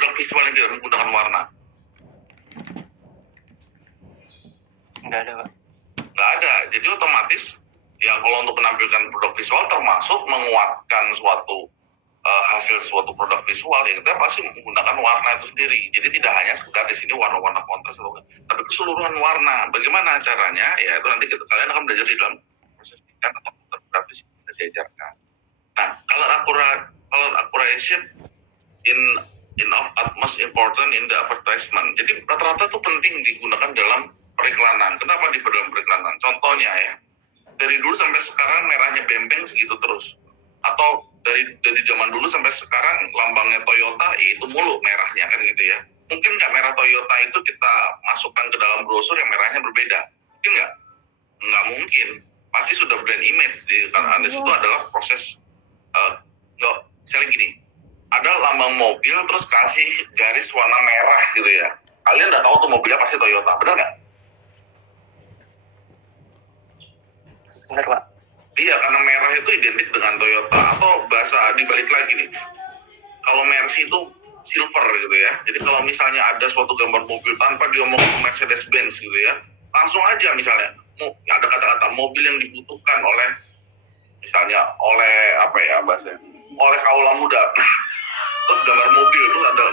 produk visual yang tidak menggunakan warna? Nggak ada, Pak. Nggak ada. Jadi otomatis ya kalau untuk menampilkan produk visual termasuk menguatkan suatu hasil suatu produk visual ya kita pasti menggunakan warna itu sendiri. Jadi tidak hanya sekedar di sini warna-warna kontras tapi keseluruhan warna. Bagaimana caranya? Ya itu nanti kalian akan belajar di dalam proses desain atau computer grafis yang kita diajarkan. Nah, color accuracy in of utmost important in the advertisement. Jadi rata-rata itu penting digunakan dalam periklanan. Kenapa di dalam periklanan? Contohnya ya, dari dulu sampai sekarang merahnya bempeng segitu terus. Atau dari zaman dulu sampai sekarang lambangnya Toyota itu mulu merahnya kan gitu ya. Mungkin nggak merah Toyota itu kita masukkan ke dalam brosur yang merahnya berbeda? Mungkin nggak? Nggak mungkin. Pasti sudah brand image. Karena di situ adalah proses misalnya gini, ada lambang mobil terus kasih garis warna merah gitu ya. Kalian udah tahu tuh mobilnya pasti Toyota, benar nggak? Benar, Pak. Iya, karena merah itu identik dengan Toyota. Atau bahasa dibalik lagi nih, kalau Mercy itu silver gitu ya. Jadi kalau misalnya ada suatu gambar mobil tanpa diomongin Mercedes-Benz gitu ya, langsung aja misalnya ada kata-kata mobil yang dibutuhkan oleh misalnya oleh apa ya bahasanya, oleh kaula muda. Terus gambar mobil terus ada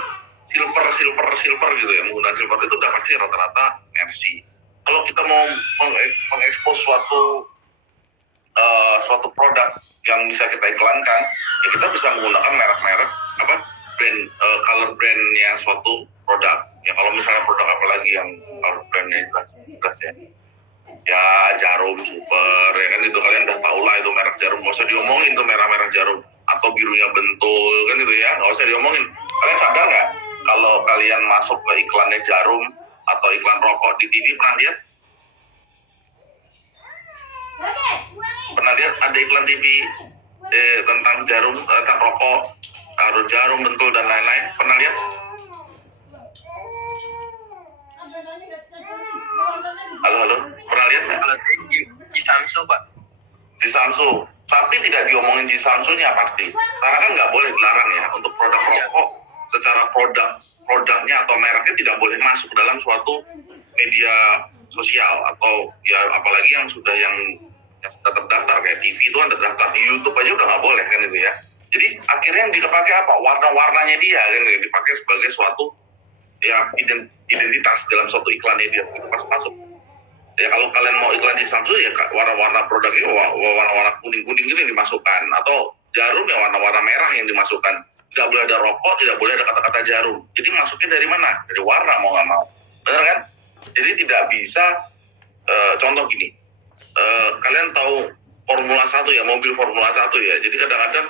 silver gitu ya, menggunakan silver itu udah pasti rata-rata Mercy. Kalau kita mau mengekspos suatu produk yang bisa kita iklankan, ya kita bisa menggunakan merek-merek apa brand color brandnya suatu produk. Ya kalau misalnya produk apa lagi yang color brandnya jelas ya. Ya Jarum Super ya kan itu kalian udah tahu lah itu merek Jarum, nggak usah diomongin tuh merah-merah Jarum atau birunya Bentul kan itu ya, nggak usah diomongin. Kalian sadar nggak kalau kalian masuk ke iklannya Jarum atau iklan rokok di TV pernah lihat? Pernah lihat ada iklan TV tentang Jarum, tentang rokok, Jarum, Bentul dan lain-lain? Pernah lihat? Halo, pernah lihat nggak? Kalau saya di Samsu, Pak. Di Samsu, tapi tidak diomongin di Samsunya pasti. Karena kan nggak boleh dilarang ya untuk produk rokok. Secara produknya atau mereknya tidak boleh masuk dalam suatu media sosial atau ya apalagi yang sudah terdaftar kayak TV itu kan terdaftar, di YouTube aja udah nggak boleh kan itu ya. Jadi akhirnya yang dipakai apa? Warna-warnanya dia kan dipakai sebagai suatu ya identitas dalam suatu iklannya dia itu pas masuk. Ya kalau kalian mau iklan di Samsung ya warna-warna produknya warna-warna kuning-kuning gitu yang dimasukkan, atau Jarum ya warna-warna merah yang dimasukkan. Tidak boleh ada rokok, tidak boleh ada kata-kata Jarum. Jadi masuknya dari mana? Dari warna mau nggak mau, benar kan? Jadi tidak bisa contoh gini, kalian tahu Formula 1 ya, mobil Formula 1 ya. Jadi kadang-kadang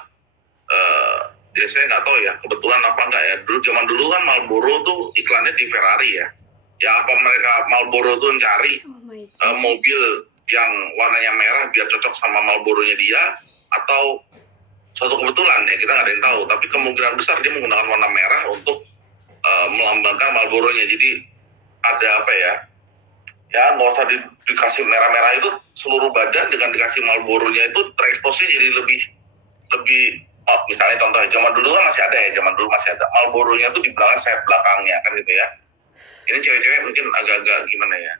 ya saya nggak tahu ya kebetulan apa enggak ya, zaman dulu kan Marlboro tuh iklannya di Ferrari ya. Ya apa mereka Marlboro tuh cari mobil yang warnanya merah biar cocok sama Marlboro-nya dia, atau suatu kebetulan ya kita nggak ada yang tahu, tapi kemungkinan besar dia menggunakan warna merah untuk melambangkan Marlboro-nya. Jadi ada apa ya nggak usah dikasih merah-merah itu seluruh badan, dengan dikasih Marlboro-nya itu tereksposnya jadi lebih misalnya contoh zaman dulu kan masih ada Marlboro-nya tuh di belakang sayap belakangnya kan gitu ya. Ini cewek-cewek mungkin agak-agak gimana ya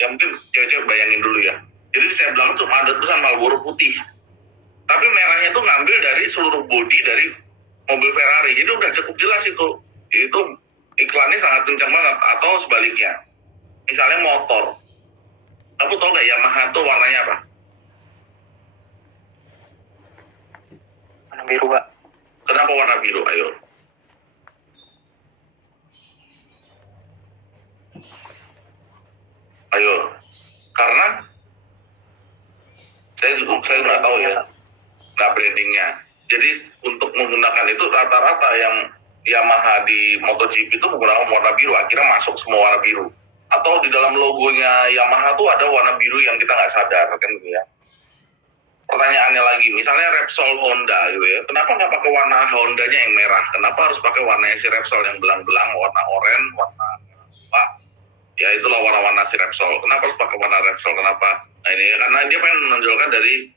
mungkin cewek-cewek bayangin dulu ya. Jadi di sayap belakang cuma ada tulisan Marlboro putih, tapi merahnya tuh ngambil dari seluruh bodi dari mobil Ferrari. Jadi udah cukup jelas itu iklannya sangat kencang banget. Atau sebaliknya, misalnya motor, kamu tau gak Yamaha tuh warnanya apa? Warna biru, Pak. Kenapa warna biru? Ayo, karena saya nggak tahu ya, nggak brandingnya. Jadi untuk menggunakan itu rata-rata yang Yamaha di MotoGP itu menggunakan warna biru, akhirnya masuk semua warna biru. Atau di dalam logonya Yamaha tuh ada warna biru yang kita nggak sadar kan gitu ya. Pertanyaannya lagi, misalnya Repsol Honda gitu ya, kenapa nggak pakai warna Hondanya yang merah? Kenapa harus pakai warnanya si Repsol yang belang-belang, warna oranye, warna apa? Ya itulah warna-warna si Repsol. Kenapa harus pakai warna Repsol? Kenapa? Nah ini karena dia pengen menonjolkan dari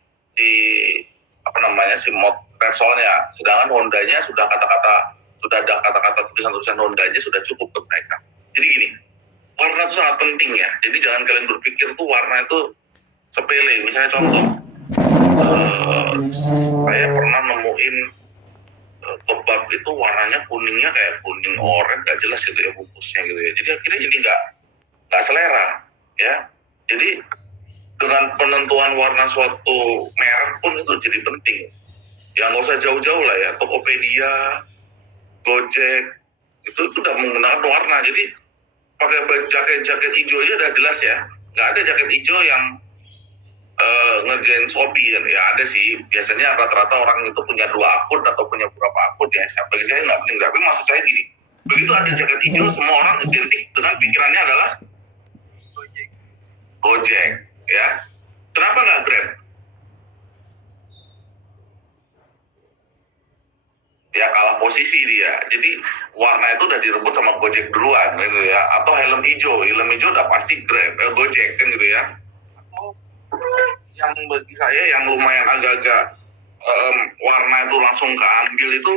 si mod Repsolnya, sedangkan Hondanya sudah kata-kata sudah ada kata-kata tulisan-tulisan Hondanya sudah cukup buat mereka. Jadi gini, warna itu sangat penting ya. Jadi jangan kalian berpikir tuh warna itu sepele. Misalnya contoh, saya pernah nemuin kebab itu warnanya kuningnya kayak kuning oranye, nggak jelas gitu ya bungkusnya gitu ya. Jadi akhirnya jadi nggak selera ya. Jadi dengan penentuan warna suatu merek pun itu jadi penting. Ya nggak usah jauh-jauh lah ya, Tokopedia, Gojek itu udah menggunakan warna. Jadi pakai jaket hijau aja udah jelas ya. Nggak ada jaket hijau yang ngerjain Shopee kan. Ya ada sih, biasanya rata-rata orang itu punya 2 akun atau punya beberapa akun ya. Bagi saya nggak penting, tapi maksud saya gini, begitu ada jaket hijau semua orang identik dengan pikirannya adalah Gojek ya. Kenapa nggak Grab? Ya kalah posisi dia. Jadi warna itu udah direbut sama Gojek duluan gitu ya. Atau helm hijau udah pasti Grab, Gojek kan gitu ya. Atau yang bagi saya yang lumayan agak-agak warna itu langsung keambil itu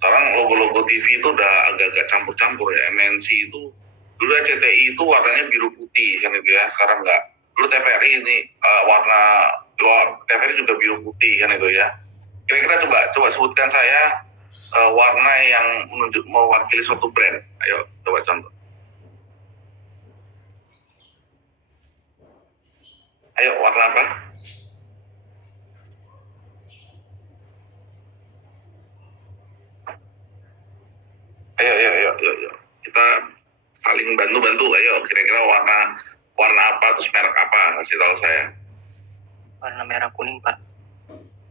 sekarang logo-logo TV itu udah agak-agak campur-campur ya. MNC itu dulu CTI itu warnanya biru putih kan gitu ya, sekarang enggak. Dulu TVRI ini warna TVRI juga biru putih kan itu ya. Kira-kira coba sebutkan saya warna yang mewakili suatu brand. Ayo coba contoh. Ayo warna apa? Ayo. Kita saling bantu. Ayo kira-kira warna apa terus merek apa? Kasih tahu saya. Warna merah kuning, Pak.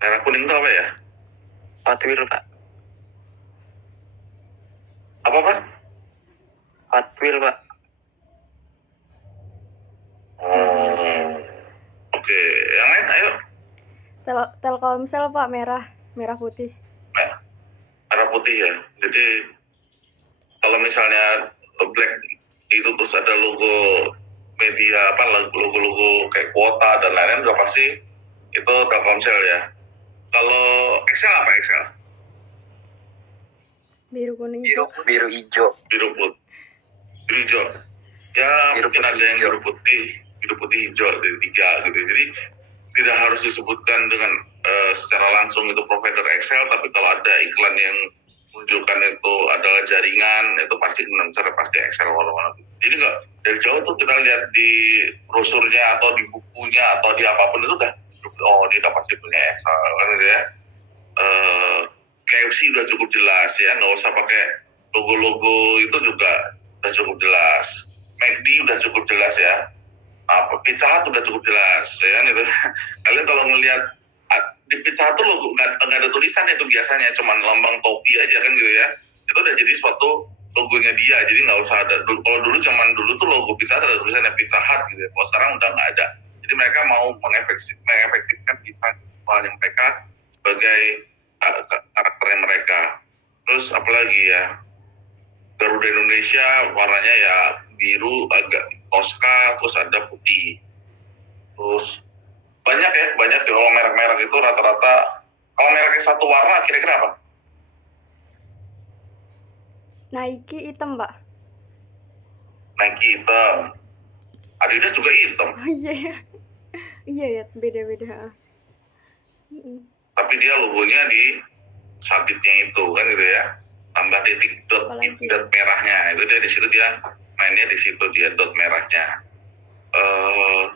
Merah kuning itu apa ya? Hot Wheel, Pak. Apa? Hot Wheel, Pak. Oke. Yang lain ayo. Telkomsel Pak, merah putih. Merah putih ya. Jadi kalau misalnya black itu terus ada logo media logo kayak kuota dan lain-lain udah pasti itu Telkomsel ya. Kalau Excel apa Excel? Biru kuning. Biru hijau. Biru hijau. Ya biru mungkin ada yang biru putih hijau jadi 3 gitu. Jadi tidak harus disebutkan dengan secara langsung itu provider Excel, tapi kalau ada iklan yang menunjukkan itu adalah jaringan, itu pasti Excel warna-warna. Jadi nggak dari jauh tuh kita lihat di brosurnya atau di bukunya atau di apapun itu udah, oh ini udah pasti punya Excel kan gitu ya. KFC udah cukup jelas ya, nggak usah pakai logo-logo itu juga udah cukup jelas. McD udah cukup jelas ya. Pizza Hut udah cukup jelas ya kan itu. Kalian kalau ngelihat di Pizza Hut tuh logo nggak ada tulisan itu biasanya, cuman lambang topi aja kan gitu ya. Itu udah jadi suatu logonya dia, jadi nggak usah ada. Kalau dulu tuh logo Pizza Hut ada tulisannya Pizza Hut gitu ya. Kalau sekarang udah nggak ada. Jadi mereka mau mengefektifkan yang mereka sebagai karakternya mereka. Terus apalagi ya, Garuda Indonesia warnanya ya biru agak Tosca, terus ada putih. Terus banyak ya kalau merek-merek itu rata-rata kalau mereknya satu warna kira-kira apa? Nike hitam Pak. Nike hitam. Adidas juga hitam. Oh iya ya, beda-beda. Tapi dia logonya di sabitnya itu kan gitu ya, tambah titik dot merahnya itu dia di situ, dia mainnya di situ dia dot merahnya.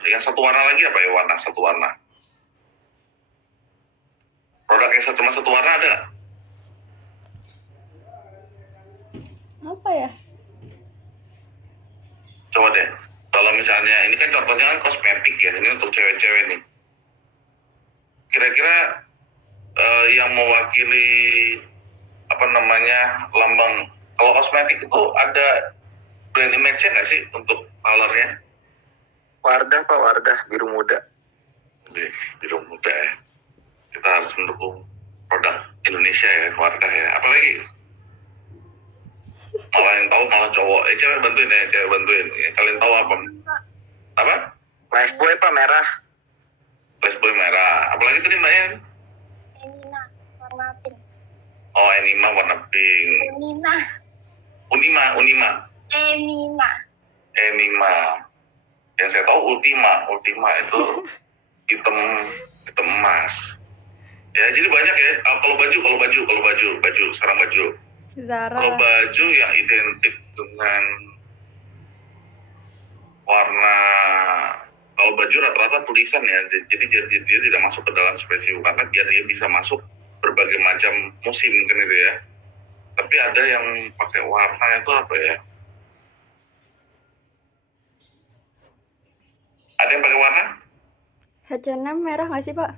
Yang satu warna lagi apa ya, satu warna produk yang cuma satu warna ada nggak? Apa ya? Coba deh, kalau misalnya ini kan contohnya kan kosmetik ya, ini untuk cewek-cewek nih, kira-kira yang mewakili lambang, kalau kosmetik itu ada brand image-nya nggak sih untuk color-nya? Wardah, Pak. Wardah biru muda. Biru muda ya. Kita harus mendukung produk Indonesia ya, Wardah ya. Apalagi malah yang tahu malah cowok. Cewek bantuin. Ya, kalian tahu apa? Apa? Lifebuoy, Pak, merah. Lifebuoy merah. Apalagi tadi Mbak Yan? warna pink. Oh, Enima warna pink. Unima. Unima. Emina. Enima. Yang saya tahu Ultima itu hitam emas. Ya, jadi banyak ya. Kalau baju, sekarang baju. Zara. Kalau baju yang identik dengan warna, kalau baju rata-rata tulisan ya, jadi dia tidak masuk ke dalam spesifik karena biar dia bisa masuk berbagai macam musim kan itu ya. Tapi ada yang pakai warna itu apa ya? Ada yang pakai warna? H&M merah nggak sih, Pak?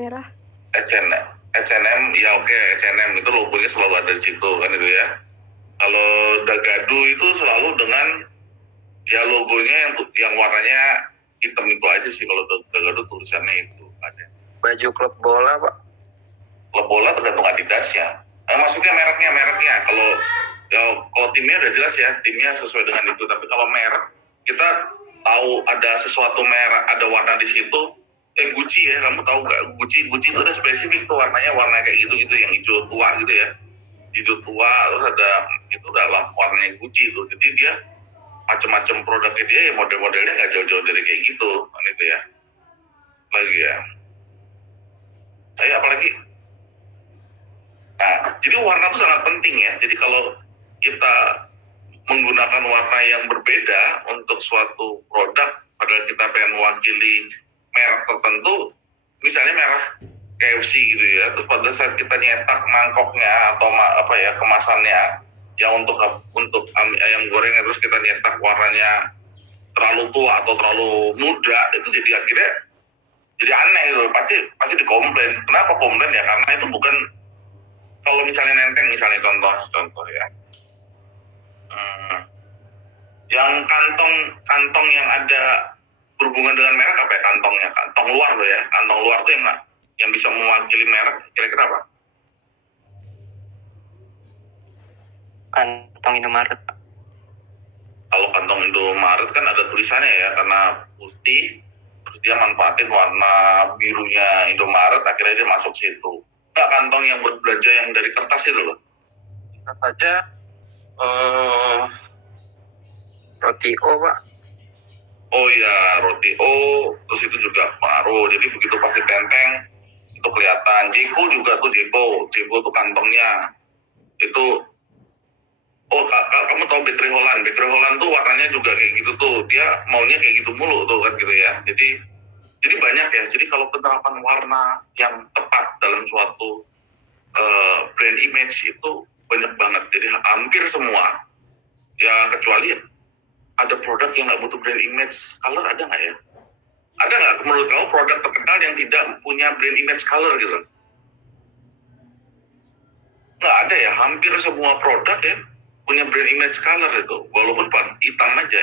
Merah. H&M ya oke, H&M itu logonya selalu ada di situ kan itu ya. Kalau Dagadu itu selalu dengan ya logonya yang warnanya hitam itu aja sih. Kalau Dagadu tulisannya itu ada. Baju klub bola, Pak. Klub bola tergantung Adidasnya. Maksudnya mereknya. Kalau timnya udah jelas ya, timnya sesuai dengan itu. Tapi kalau merek kita tahu ada sesuatu merek, ada warna di situ. Gucci ya, kamu tahu nggak? Gucci itu ada spesifik tuh warnanya kayak gitu yang hijau tua gitu ya. Hijau tua terus ada itu dalam warnanya Gucci itu. Jadi dia macam-macam produknya dia ya model-modelnya nggak jauh-jauh dari kayak gitu kan itu ya. Lagi ya. Apalagi? Nah, jadi warna itu sangat penting ya. Jadi kalau kita menggunakan warna yang berbeda untuk suatu produk, padahal kita pengen mewakili merek tertentu, misalnya merah KFC gitu ya, terus pada saat kita nyetak mangkoknya atau kemasannya yang untuk ayam goreng, terus kita nyetak warnanya terlalu tua atau terlalu muda, itu jadi akhirnya jadi aneh gitu, pasti dikomplain. Kenapa komplain ya? Karena itu bukan, kalau misalnya nenteng, misalnya contoh ya, yang kantong yang ada berhubungan dengan merek apa ya kantongnya? Kantong luar loh ya, kantong luar tuh yang bisa mewakili merek kira-kira apa? Kantong Indomaret, Pak. Kalau kantong Indomaret kan ada tulisannya ya, karena putih, terus dia manfaatin warna birunya Indomaret, akhirnya dia masuk situ. Nggak kantong yang buat belanja yang dari kertas itu loh. Bisa saja Roti O, Pak. oh ya, roti O, terus itu juga pengaruh. Jadi begitu pasti tenteng, itu kelihatan. Jeko juga tuh Jeko tuh kantongnya. Itu, kamu tahu Bakery Holland. Bakery Holland tuh warnanya juga kayak gitu tuh. Dia maunya kayak gitu mulu tuh kan gitu ya. Jadi banyak ya. Jadi kalau penerapan warna yang tepat dalam suatu brand image itu banyak banget. Jadi hampir semua, ya kecuali ada produk yang nggak butuh brand image color, ada nggak ya? Ada nggak menurut kamu produk terkenal yang tidak punya brand image color gitu? Nggak ada ya, hampir semua produk ya punya brand image color itu. Walaupun hitam aja,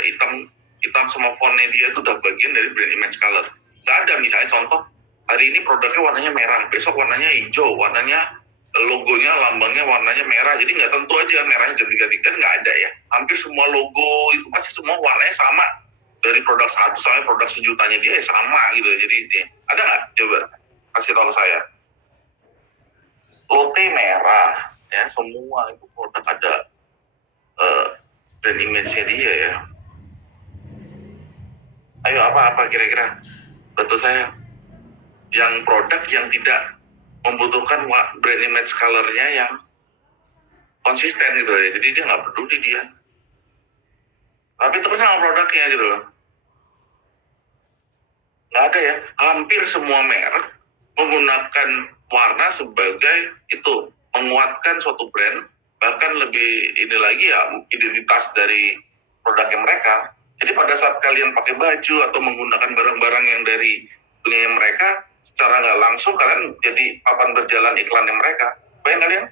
hitam sama fontnya dia itu udah bagian dari brand image color. Nggak ada misalnya contoh, hari ini produknya warnanya merah, besok warnanya hijau, warnanya logonya, lambangnya warnanya merah, jadi nggak tentu aja merahnya ganti-gantikan, nggak ada ya. Hampir semua logo itu pasti semua warnanya sama, dari produk satu sampai produk sejutanya dia ya sama gitu. Jadi ada nggak? Coba kasih tahu saya. Lotte merah ya, semua itu produk ada brand image-nya dia ya. Ayo apa kira-kira? Betul saya. Yang produk yang tidak membutuhkan brand image color-nya yang konsisten gitu ya. Jadi dia nggak peduli dia. Tapi terkenal produknya gitu loh. Nggak ada ya. Hampir semua merek menggunakan warna sebagai itu, menguatkan suatu brand, bahkan lebih ini lagi ya, identitas dari produknya mereka. Jadi pada saat kalian pakai baju atau menggunakan barang-barang yang dari punya mereka, secara nggak langsung kalian jadi papan berjalan iklannya mereka. Bayang kalian?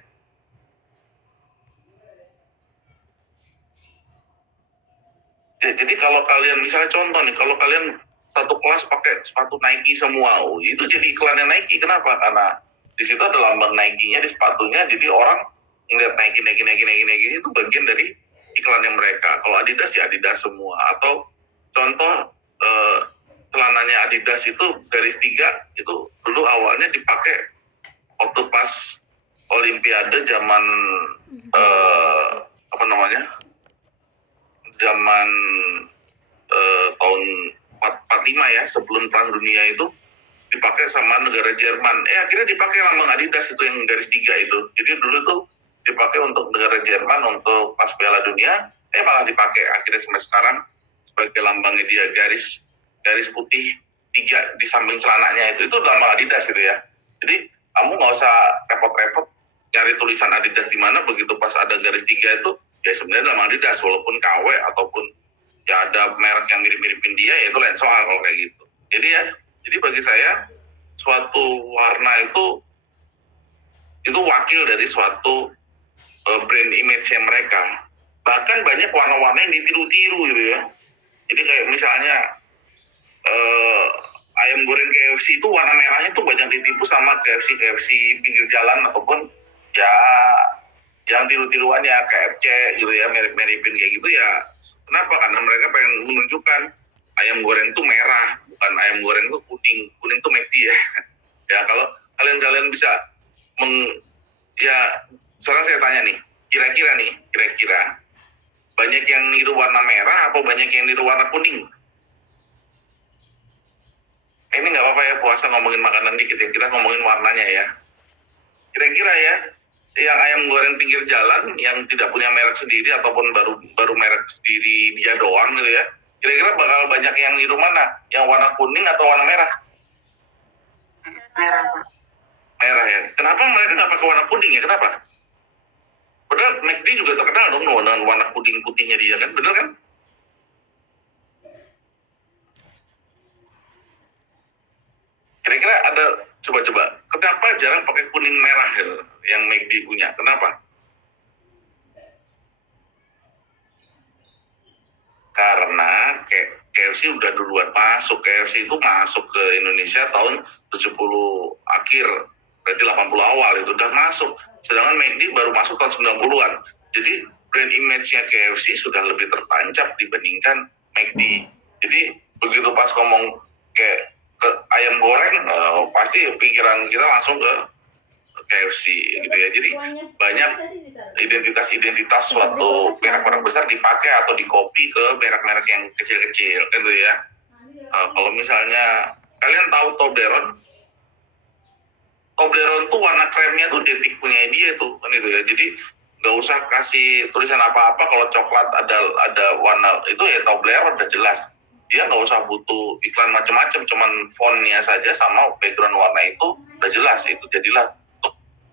Ya, jadi kalau kalian misalnya contoh nih, kalau kalian satu kelas pakai sepatu Nike semua, itu jadi iklannya Nike. Kenapa? Karena di situ ada lambang Nike-nya di sepatunya, jadi orang ngeliat Nike itu bagian dari iklannya mereka. Kalau Adidas ya Adidas semua. Atau contoh celananya Adidas itu garis 3 itu dulu awalnya dipakai waktu pas Olimpiade zaman apa namanya? Zaman tahun 45 ya, sebelum Perang Dunia itu dipakai sama negara Jerman. Akhirnya dipakai lambang Adidas itu yang garis 3 itu. Jadi dulu tuh dipakai untuk negara Jerman untuk pas Piala Dunia, malah dipakai akhirnya sampai sekarang sebagai lambangnya dia garis putih 3 di samping celananya itu lambang Adidas gitu ya. Jadi kamu nggak usah repot-repot cari tulisan Adidas di mana, begitu pas ada garis 3 itu ya sebenarnya lambang Adidas, walaupun KW ataupun ya ada merek yang mirip-miripin dia, ya itu lain soal kalau kayak gitu. Jadi bagi saya suatu warna itu wakil dari suatu brand image-nya mereka. Bahkan banyak warna-warna yang ditiru-tiru gitu ya. Jadi kayak misalnya ayam goreng KFC itu warna merahnya tuh banyak ditipu sama KFC pinggir jalan ataupun ya yang tiru-tiruannya KFC gitu ya, mirip-miripin kayak gitu ya. Kenapa? Karena mereka pengen menunjukkan ayam goreng itu merah, bukan ayam goreng itu kuning. Kuning itu McD ya. Ya kalau kalian bisa sekarang saya tanya nih, kira-kira banyak yang niru warna merah atau banyak yang niru warna kuning? Ini nggak apa-apa ya, puasa ngomongin makanan dikit ya, kita ngomongin warnanya ya. Kira-kira ya, yang ayam goreng pinggir jalan yang tidak punya merek sendiri ataupun baru merek sendiri dia doang gitu ya, kira-kira bakal banyak yang niru mana? Yang warna kuning atau warna merah? Merah, Pak. Merah ya. Kenapa mereka nggak pakai warna kuning ya? Kenapa? Padahal McD juga terkenal dong dengan warna kuning putihnya dia kan, bener kan? Kira-kira ada coba kenapa jarang pakai kuning merah yang McD punya? Kenapa? Karena KFC udah duluan masuk. KFC itu masuk ke Indonesia tahun 70 akhir, berarti 80 awal itu udah masuk. Sedangkan McD baru masuk tahun 90-an. Jadi brand image-nya KFC sudah lebih tertancap dibandingkan McD. Jadi begitu pas ngomong ke ayam goreng, pasti pikiran kita langsung ke KFC gitu ya. Jadi banyak identitas suatu merek-merek besar dipakai atau dikopi ke merek-merek yang kecil-kecil gitu ya. Kalau misalnya kalian tahu Toblerone tuh warna kremnya tuh detik punya dia tuh kan itu ya. Jadi nggak usah kasih tulisan apa-apa, kalau coklat ada warna itu ya Toblerone udah jelas. Dia nggak usah butuh iklan macam-macam, cuman fontnya saja sama background warna itu udah jelas, itu jadilah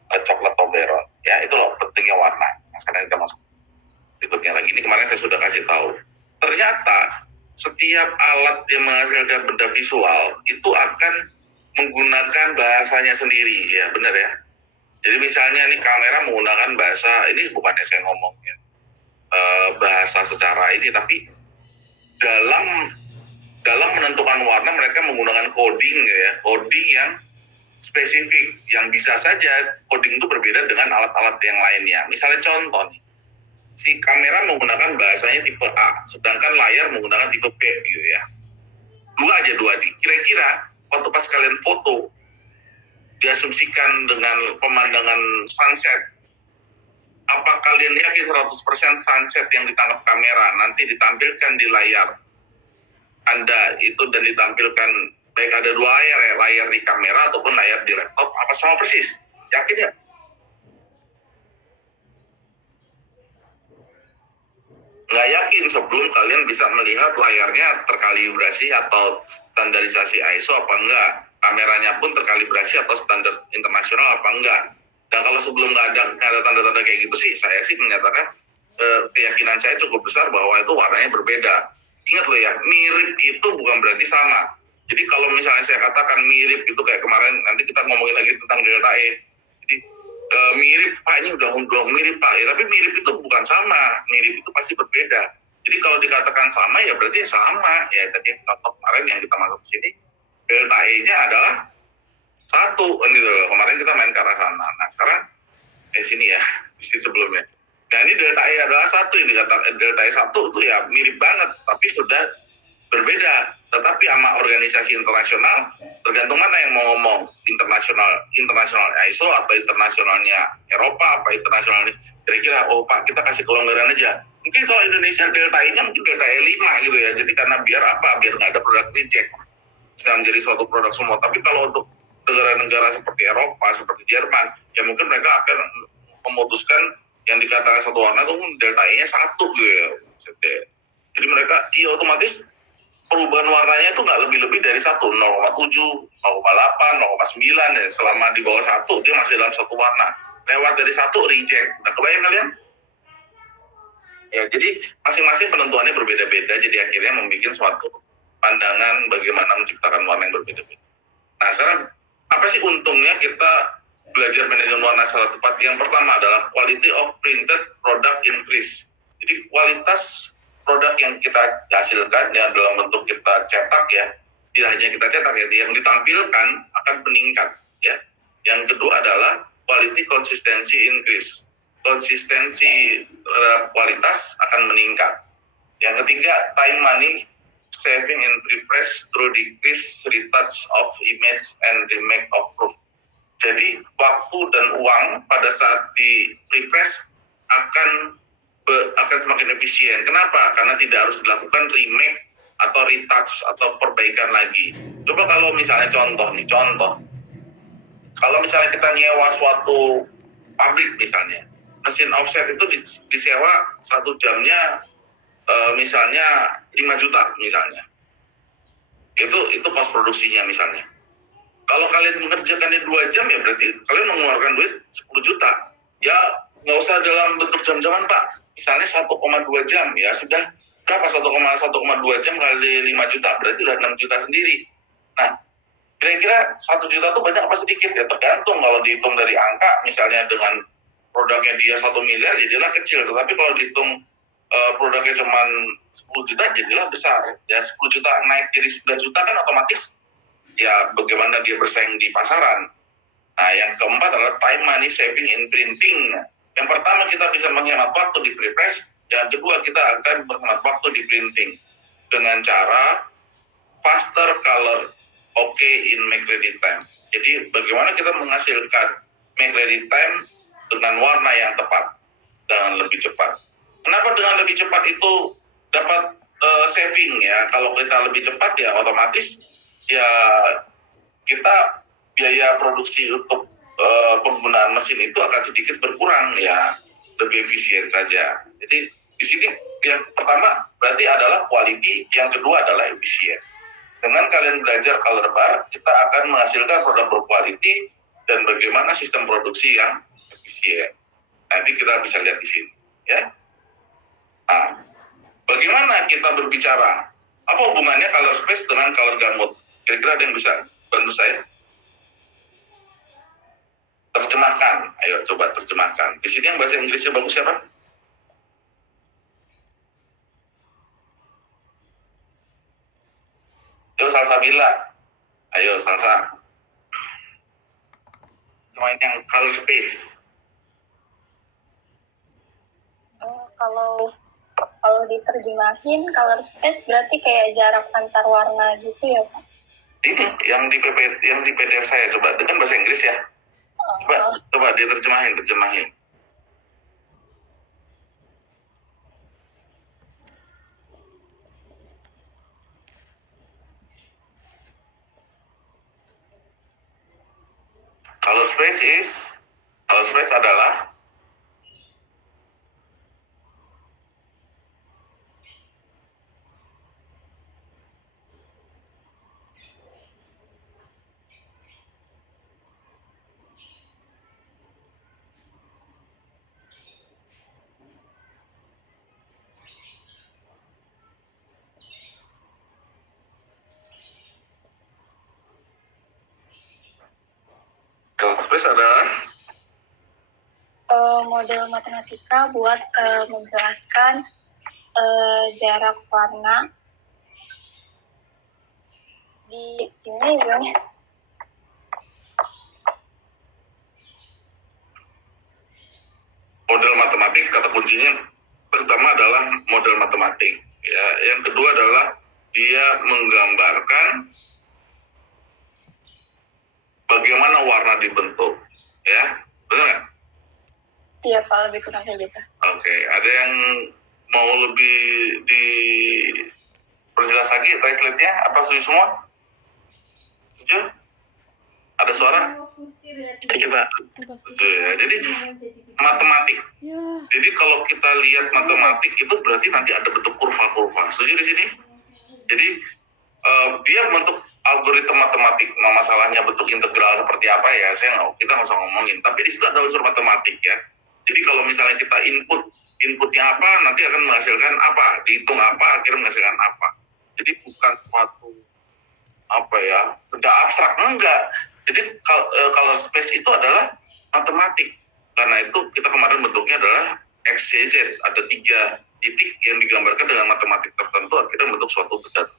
coklat Toblerone. Ya itu loh pentingnya warna. Nah, sekarang kita masuk berikutnya lagi. Ini kemarin saya sudah kasih tahu. Ternyata setiap alat yang menghasilkan benda visual itu akan menggunakan bahasanya sendiri, ya benar ya. Jadi misalnya ini kamera menggunakan bahasa, ini bukannya saya ngomong ya, bahasa secara ini, tapi dalam menentukan warna mereka menggunakan coding ya, coding yang spesifik, yang bisa saja coding itu berbeda dengan alat-alat yang lainnya. Misalnya contoh nih, si kamera menggunakan bahasanya tipe A, sedangkan layar menggunakan tipe B gitu ya. Dua nih. Kira-kira waktu pas kalian foto, diasumsikan dengan pemandangan sunset, apa kalian yakin 100% sunset yang ditangkap kamera nanti ditampilkan di layar Anda itu dan ditampilkan baik ada dua layar di kamera ataupun layar di laptop, apa sama persis? Yakin ya? Nggak yakin sebelum kalian bisa melihat layarnya terkalibrasi atau standarisasi ISO apa enggak, kameranya pun terkalibrasi atau standar internasional apa enggak. Dan kalau sebelum nggak ada tanda-tanda kayak gitu sih, saya sih menyatakan keyakinan saya cukup besar bahwa itu warnanya berbeda. Ingat loh ya, mirip itu bukan berarti sama. Jadi kalau misalnya saya katakan mirip itu kayak kemarin, nanti kita ngomongin lagi tentang Delta E. Jadi mirip Pak, ini udah mirip Pak, ya, tapi mirip itu bukan sama, mirip itu pasti berbeda. Jadi kalau dikatakan sama ya berarti sama. Ya tadi contoh kemarin yang kita masuk ke sini, Delta E-nya adalah satu kan gitu loh. Kemarin kita main ke arah sana. Nah sekarang sini ya, di sini sebelumnya. Nah ini Delta E adalah satu, yang dikatakan Delta E 1 itu ya mirip banget, tapi sudah berbeda. Tetapi sama organisasi internasional, tergantung mana yang mau ngomong, internasional ISO atau internasionalnya Eropa, apa internasionalnya kira-kira, oh Pak kita kasih kelonggaran aja. Mungkin kalau Indonesia delta I-nya mungkin delta E5 gitu ya, jadi karena biar apa, biar nggak ada produk reject, bisa menjadi suatu produk semua. Tapi kalau untuk negara-negara seperti Eropa, seperti Jerman, ya mungkin mereka akan memutuskan yang dikatakan satu warna itu delta E-nya 1 gitu ya. Jadi mereka, iya otomatis perubahan warnanya itu nggak lebih-lebih dari 1, 0,7, 0,8, 0,9 ya. Selama di bawah 1 dia masih dalam satu warna. Lewat dari 1 reject. Nah kebayang kalian? Ya jadi masing-masing penentuannya berbeda-beda. Jadi akhirnya membuat suatu pandangan bagaimana menciptakan warna yang berbeda-beda. Nah sekarang apa sih untungnya kita belajar manajemen warna secara tepat? Yang pertama adalah quality of printed product increase. Jadi kualitas produk yang kita hasilkan ya dalam bentuk kita cetak ya, tidak hanya kita cetak ya, yang ditampilkan akan meningkat ya. Yang kedua adalah quality consistency increase. Konsistensi kualitas akan meningkat. Yang ketiga, time money saving in prepress through decrease retouch of image and remake of proof. Jadi waktu dan uang pada saat di prepress akan semakin efisien. Kenapa? Karena tidak harus dilakukan remake atau retouch atau perbaikan lagi. Coba kalau misalnya contoh. Kalau misalnya kita nyewa suatu pabrik misalnya, mesin offset itu disewa 1 jamnya misalnya 5 juta misalnya. Itu cost produksinya misalnya. Kalau kalian mengerjakannya 2 jam ya berarti kalian mengeluarkan duit 10 juta. Ya nggak usah dalam bentuk jam-jaman Pak. Misalnya 1,2 jam ya sudah berapa 1,2 jam kali 5 juta berarti udah 6 juta sendiri. Nah kira-kira 1 juta itu banyak apa sedikit ya, tergantung. Kalau dihitung dari angka misalnya dengan produknya dia 1 miliar jadilah kecil, tetapi kalau dihitung produknya cuma 10 juta jadilah besar ya. 10 juta naik jadi 11 juta kan otomatis ya bagaimana dia bersaing di pasaran. Nah yang keempat adalah time money saving in printing. Yang pertama kita bisa menghemat waktu di prepress, yang kedua kita akan menghemat waktu di printing dengan cara faster color in make ready time. Jadi bagaimana kita menghasilkan make ready time dengan warna yang tepat dengan lebih cepat. Kenapa dengan lebih cepat itu dapat saving ya? Kalau kita lebih cepat ya otomatis ya kita biaya produksi untuk penggunaan mesin itu akan sedikit berkurang ya, lebih efisien saja. Jadi di sini yang pertama berarti adalah quality, yang kedua adalah efisien. Dengan kalian belajar color bar, kita akan menghasilkan produk berkualiti dan bagaimana sistem produksi yang efisien. Nanti kita bisa lihat di sini, ya. Nah, bagaimana kita berbicara? Apa hubungannya color space dengan color gamut? Kira-kira ada yang bisa bantu saya? Terjemahkan, ayo coba terjemahkan. Di sini yang bahasa Inggrisnya bagus siapa? Ayo Salsabila, ayo Salsa. Cuma yang color space. Kalau diterjemahin color space berarti kayak jarak antar warna gitu ya Pak? Ini yang di PDF saya, coba itu kan bahasa Inggris ya. Coba diterjemahin. Color space adalah Model matematika buat menjelaskan jarak warna di ini bilangnya. Model matematik, kata kuncinya pertama adalah model matematik ya. Yang kedua adalah dia menggambarkan bagaimana warna dibentuk, ya, benar nggak? Iya Pak, lebih kurang kayak gitu. Oke, ada yang mau lebih diperjelas lagi translate-nya? Apa setuju semua? Setuju? Ada suara? Setuju, Pak. Setuju ya. Jadi matematik. Ya. Jadi kalau kita lihat matematik itu berarti nanti ada bentuk kurva-kurva. Setuju di sini? Jadi dia bentuk algoritma matematik. Nah, masalahnya bentuk integral seperti apa ya? Kita nggak usah ngomongin. Tapi di situ ada unsur matematik ya. Jadi kalau misalnya kita inputnya apa, nanti akan menghasilkan apa, dihitung apa, akhirnya menghasilkan apa. Jadi bukan suatu apa ya, benda abstrak, enggak. Jadi color space itu adalah matematik. Karena itu kita kemarin bentuknya adalah X, Y, Z. Ada 3 titik yang digambarkan dengan matematik tertentu, akhirnya bentuk suatu benda.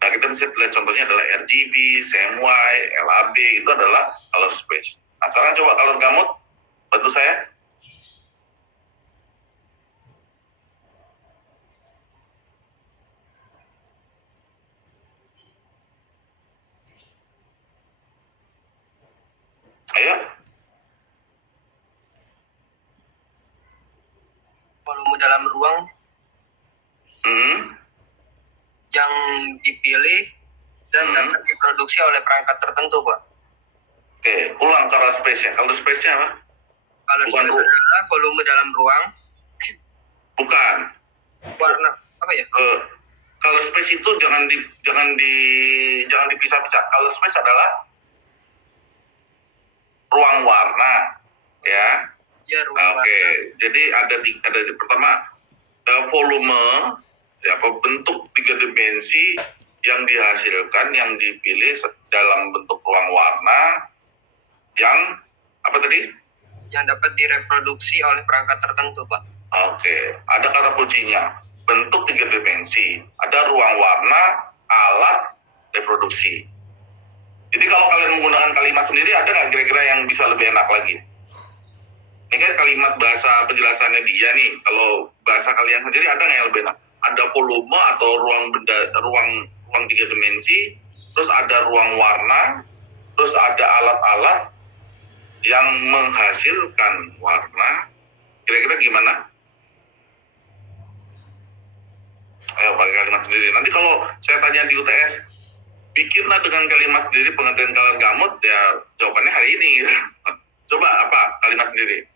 Nah, kita bisa lihat contohnya adalah RGB, CMY, LAB, itu adalah color space. Nah, sekarang coba color gamut, bantu saya. Ayo. Volume dalam ruang yang dipilih dan dapat diproduksi oleh perangkat tertentu, Pak. Oke, ulang color space-nya. Color space-nya apa? Color Bukan space adalah volume dalam ruang, Bukan. warna apa ya? Color space itu jangan dipisah-pisah. Color space adalah ruang warna, ya. Ya, ruang Oke, warna. jadi ada di pertama volume, ya, bentuk 3 dimensi yang dihasilkan, yang dipilih dalam bentuk ruang warna yang apa tadi? Yang dapat direproduksi oleh perangkat tertentu, Pak. Oke, ada kata kuncinya. Bentuk 3 dimensi. Ada ruang warna, alat, reproduksi. Jadi kalau kalian menggunakan kalimat sendiri, ada nggak kira-kira yang bisa lebih enak lagi? Ini kan kalimat bahasa penjelasannya dia nih. Kalau bahasa kalian sendiri ada nggak yang lebih enak? Ada volume atau ruang 3 dimensi, terus ada ruang warna, terus ada alat-alat yang menghasilkan warna. Kira-kira gimana? Ayo pakai kalimat sendiri. Nanti kalau saya tanya di UTS, bikinlah dengan kalimat sendiri pengertian color gamut, ya jawabannya hari ini. Coba apa kalimat sendiri?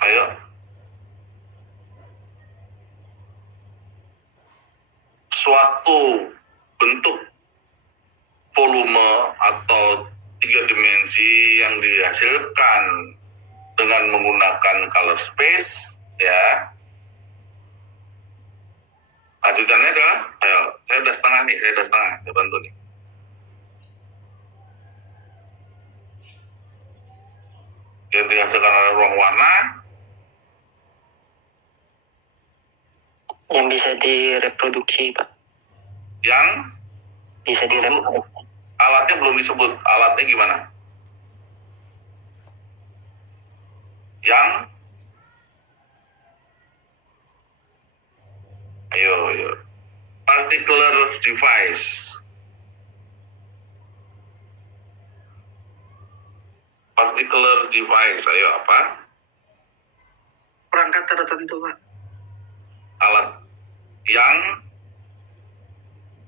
Ayo. Suatu bentuk volume atau 3 dimensi yang dihasilkan dengan menggunakan color space, ya. Lanjutannya adalah, ayo, saya udah setengah, saya bantu nih. Yang dihasilkan oleh ruang warna, Yang bisa direproduksi, Pak. yang Bisa direproduksi. alatnya belum disebut. Alatnya gimana? Yang ayo particular device. Particular device, ayo apa? Perangkat tertentu, Pak. Alat yang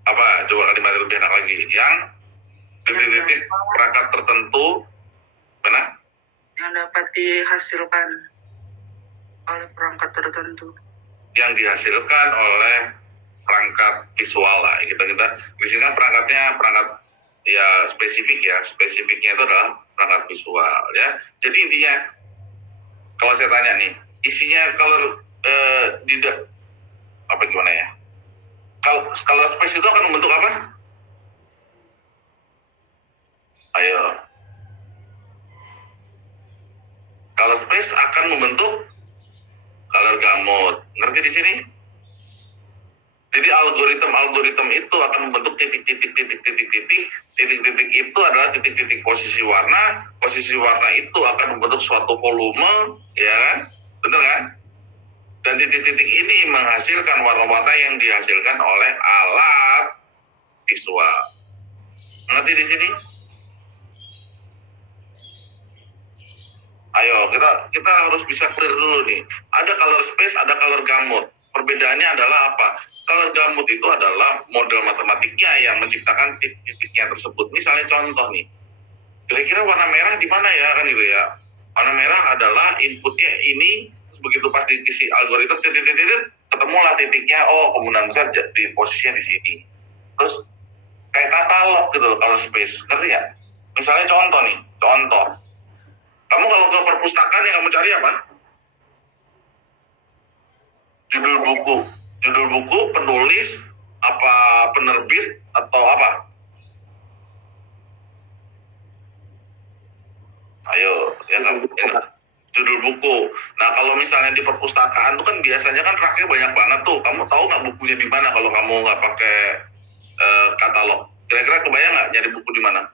apa? Coba kalimat lebih enak lagi. Yang titik-titik perangkat tertentu, benar? Yang dapat dihasilkan oleh perangkat tertentu. Yang dihasilkan oleh perangkat visual lah. Kita di sini kan perangkat ya spesifiknya itu adalah perangkat visual, ya. Jadi intinya kalau saya tanya nih, isinya color apa gimana ya? Color space itu akan membentuk apa? Ayo. Color space akan membentuk color gamut. Ngerti di sini? Jadi algoritma itu akan membentuk titik-titik itu adalah titik-titik posisi warna. Posisi warna itu akan membentuk suatu volume, ya kan? Betul kan? Dan titik-titik ini menghasilkan warna-warna yang dihasilkan oleh alat visual. Ngerti di sini? Ayo, kita harus bisa clear dulu nih. Ada color space, ada color gamut. Perbedaannya adalah apa? Color gamut itu adalah model matematiknya yang menciptakan titik-titiknya tersebut. Misalnya contoh nih, kira-kira warna merah di mana ya, kan gitu ya. Warna merah adalah inputnya ini, begitu pas diisi algoritma, ketemulah titiknya, oh kemungkinan besar di posisinya di sini. Terus kayak katalog gitu loh, color space, ngerti ya? Misalnya contoh. Kamu kalau ke perpustakaan yang kamu cari apa? Judul buku, penulis, apa penerbit, atau apa? Ayo, ya kan? Judul buku. Nah, kalau misalnya di perpustakaan itu kan biasanya kan raknya banyak banget tuh. Kamu tahu nggak bukunya di mana kalau kamu nggak pakai katalog? Kira-kira kebayang nggak nyari buku di mana?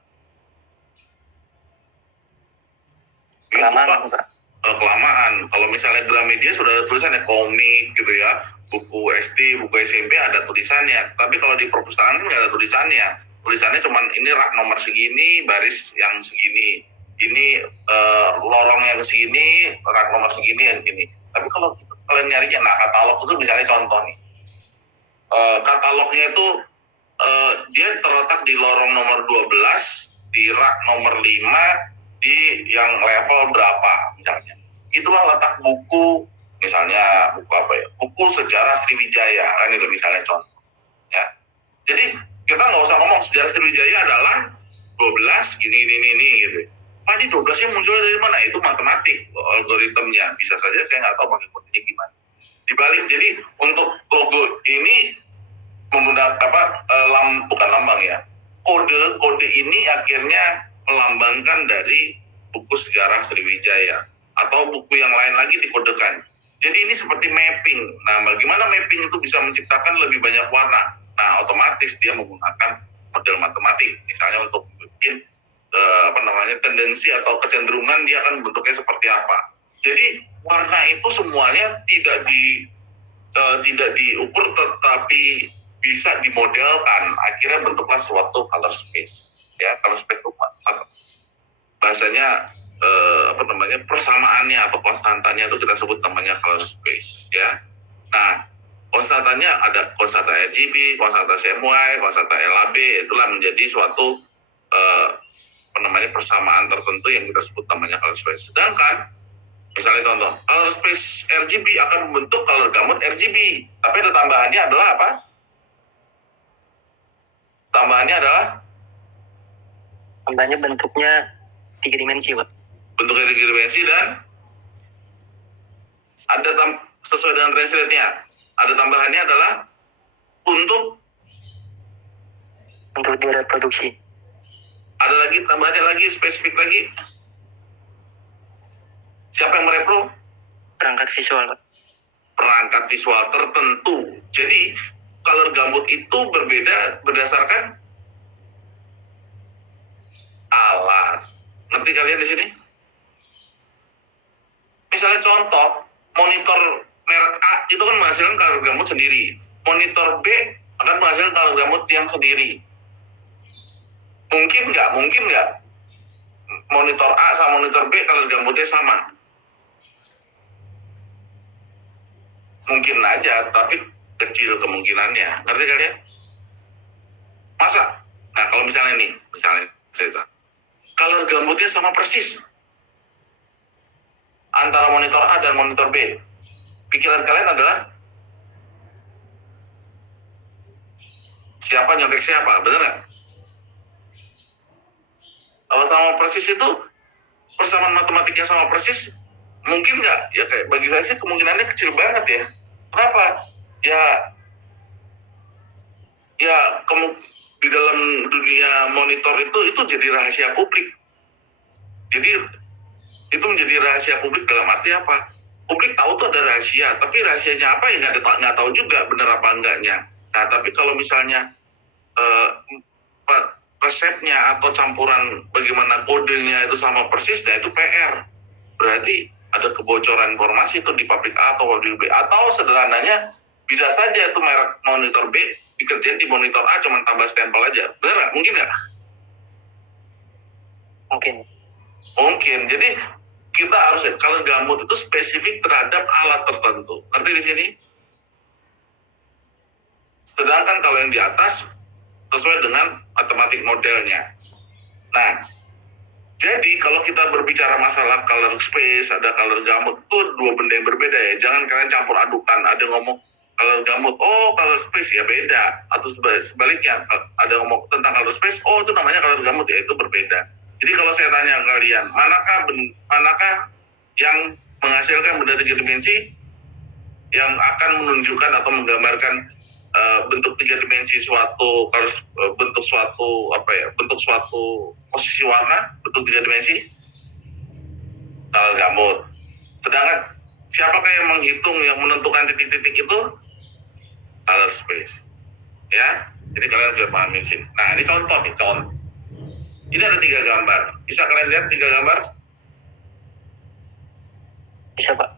Kelamaan, Pak. Kelamaan. Kalau misalnya Gramedia sudah ada tulisannya komik gitu ya, buku SD, buku SMP ada tulisannya. Tapi kalau di perpustakaan kan nggak ada tulisannya. Tulisannya cuman ini rak nomor segini, baris yang segini. Ini lorong yang segini, rak nomor segini yang gini. Tapi kalau kalian nyarinya, nah katalog itu misalnya contoh nih. Katalognya itu dia terletak di lorong nomor 12, di rak nomor 5, di yang level berapa misalnya. Itulah letak buku, misalnya buku apa ya, buku sejarah Sriwijaya, kan itu misalnya contoh ya. Jadi kita nggak usah ngomong sejarah Sriwijaya adalah 12 ini gitu. Pak, ini 12-nya munculnya dari mana? Itu matematik, algoritmnya. Bisa saja saya nggak tahu pakai kodenya gimana. Dibalik, jadi untuk logo ini menggunakan bukan lambang ya. Kode ini akhirnya melambangkan dari buku sejarah Sriwijaya atau buku yang lain lagi dikodekan. Jadi ini seperti mapping. Nah, bagaimana mapping itu bisa menciptakan lebih banyak warna? Nah, otomatis dia menggunakan model matematik. Misalnya untuk bikin tendensi atau kecenderungan dia akan bentuknya seperti apa. Jadi warna itu semuanya tidak diukur tetapi bisa dimodelkan. Akhirnya bentuklah suatu color space. Ya, color space itu bahasanya persamaannya atau konstantanya itu kita sebut namanya color space ya. Nah, konstantanya ada konstanta RGB, konstanta CMY, konstanta LAB, itulah menjadi suatu persamaan tertentu yang kita sebut namanya color space. Sedangkan misalnya contoh, color space RGB akan membentuk color gamut RGB, tapi ada tambahannya adalah apa? Tambahnya bentuknya 3 dimensi, Pak. Bentuknya 3 dimensi dan ada sesuai dengan translate-nya. Ada tambahannya adalah untuk direproduksi. Ada lagi tambahannya lagi, spesifik lagi. Siapa yang merepro? Perangkat visual, Pak. Perangkat visual tertentu. Jadi color gambut itu berbeda berdasarkan alat. Ngerti kalian di sini? Misalnya contoh, monitor merek A itu kan menghasilkan color gambut sendiri. Monitor B akan menghasilkan color gambut yang sendiri. Mungkin nggak monitor A sama monitor B color gambutnya sama. Mungkin aja, tapi kecil kemungkinannya. Ngerti kalian? Masa? Nah, kalau misalnya saya color gambutnya sama persis antara monitor A dan monitor B. Pikiran kalian adalah siapa nyontek siapa, benar nggak? Kalau sama persis itu persamaan matematiknya sama persis, mungkin nggak? Ya kayak bagi saya sih kemungkinannya kecil banget ya. Kenapa? Di dalam dunia monitor itu jadi rahasia publik. Jadi itu menjadi rahasia publik dalam arti apa? Publik tahu tuh ada rahasia, tapi rahasianya apa ya nggak tahu juga benar apa enggaknya. Nah, tapi kalau misalnya eh, resepnya atau campuran bagaimana kodenya itu sama persis, nah itu PR. Berarti ada kebocoran informasi itu di pabrik A atau pabrik B. Atau sederhananya bisa saja itu merek monitor B dikerjain di monitor A cuma tambah stempel aja. Benar nggak? Mungkin nggak? Mungkin. Mungkin. Jadi kita harus, kalau gamut itu spesifik terhadap alat tertentu. Ngerti di sini? Sedangkan kalau yang di atas sesuai dengan matematik modelnya. Nah, jadi kalau kita berbicara masalah color space, ada color gamut, itu dua benda yang berbeda ya. Jangan kalian campur adukan. Ada ngomong color gamut, oh color space ya beda. Atau sebaliknya, ada ngomong tentang color space, oh itu namanya color gamut ya, itu berbeda. Jadi kalau saya tanya kalian, manakah yang menghasilkan benda tiga dimensi yang akan menunjukkan atau menggambarkan bentuk tiga dimensi bentuk suatu posisi warna, bentuk tiga dimensi, color gamut. Sedangkan siapakah yang menghitung, yang menentukan titik-titik itu? Color space. Ya, jadi kalian bisa pahami sini. Nah, ini contoh. Ini ada 3 gambar. Bisa kalian lihat 3 gambar? Bisa, Pak.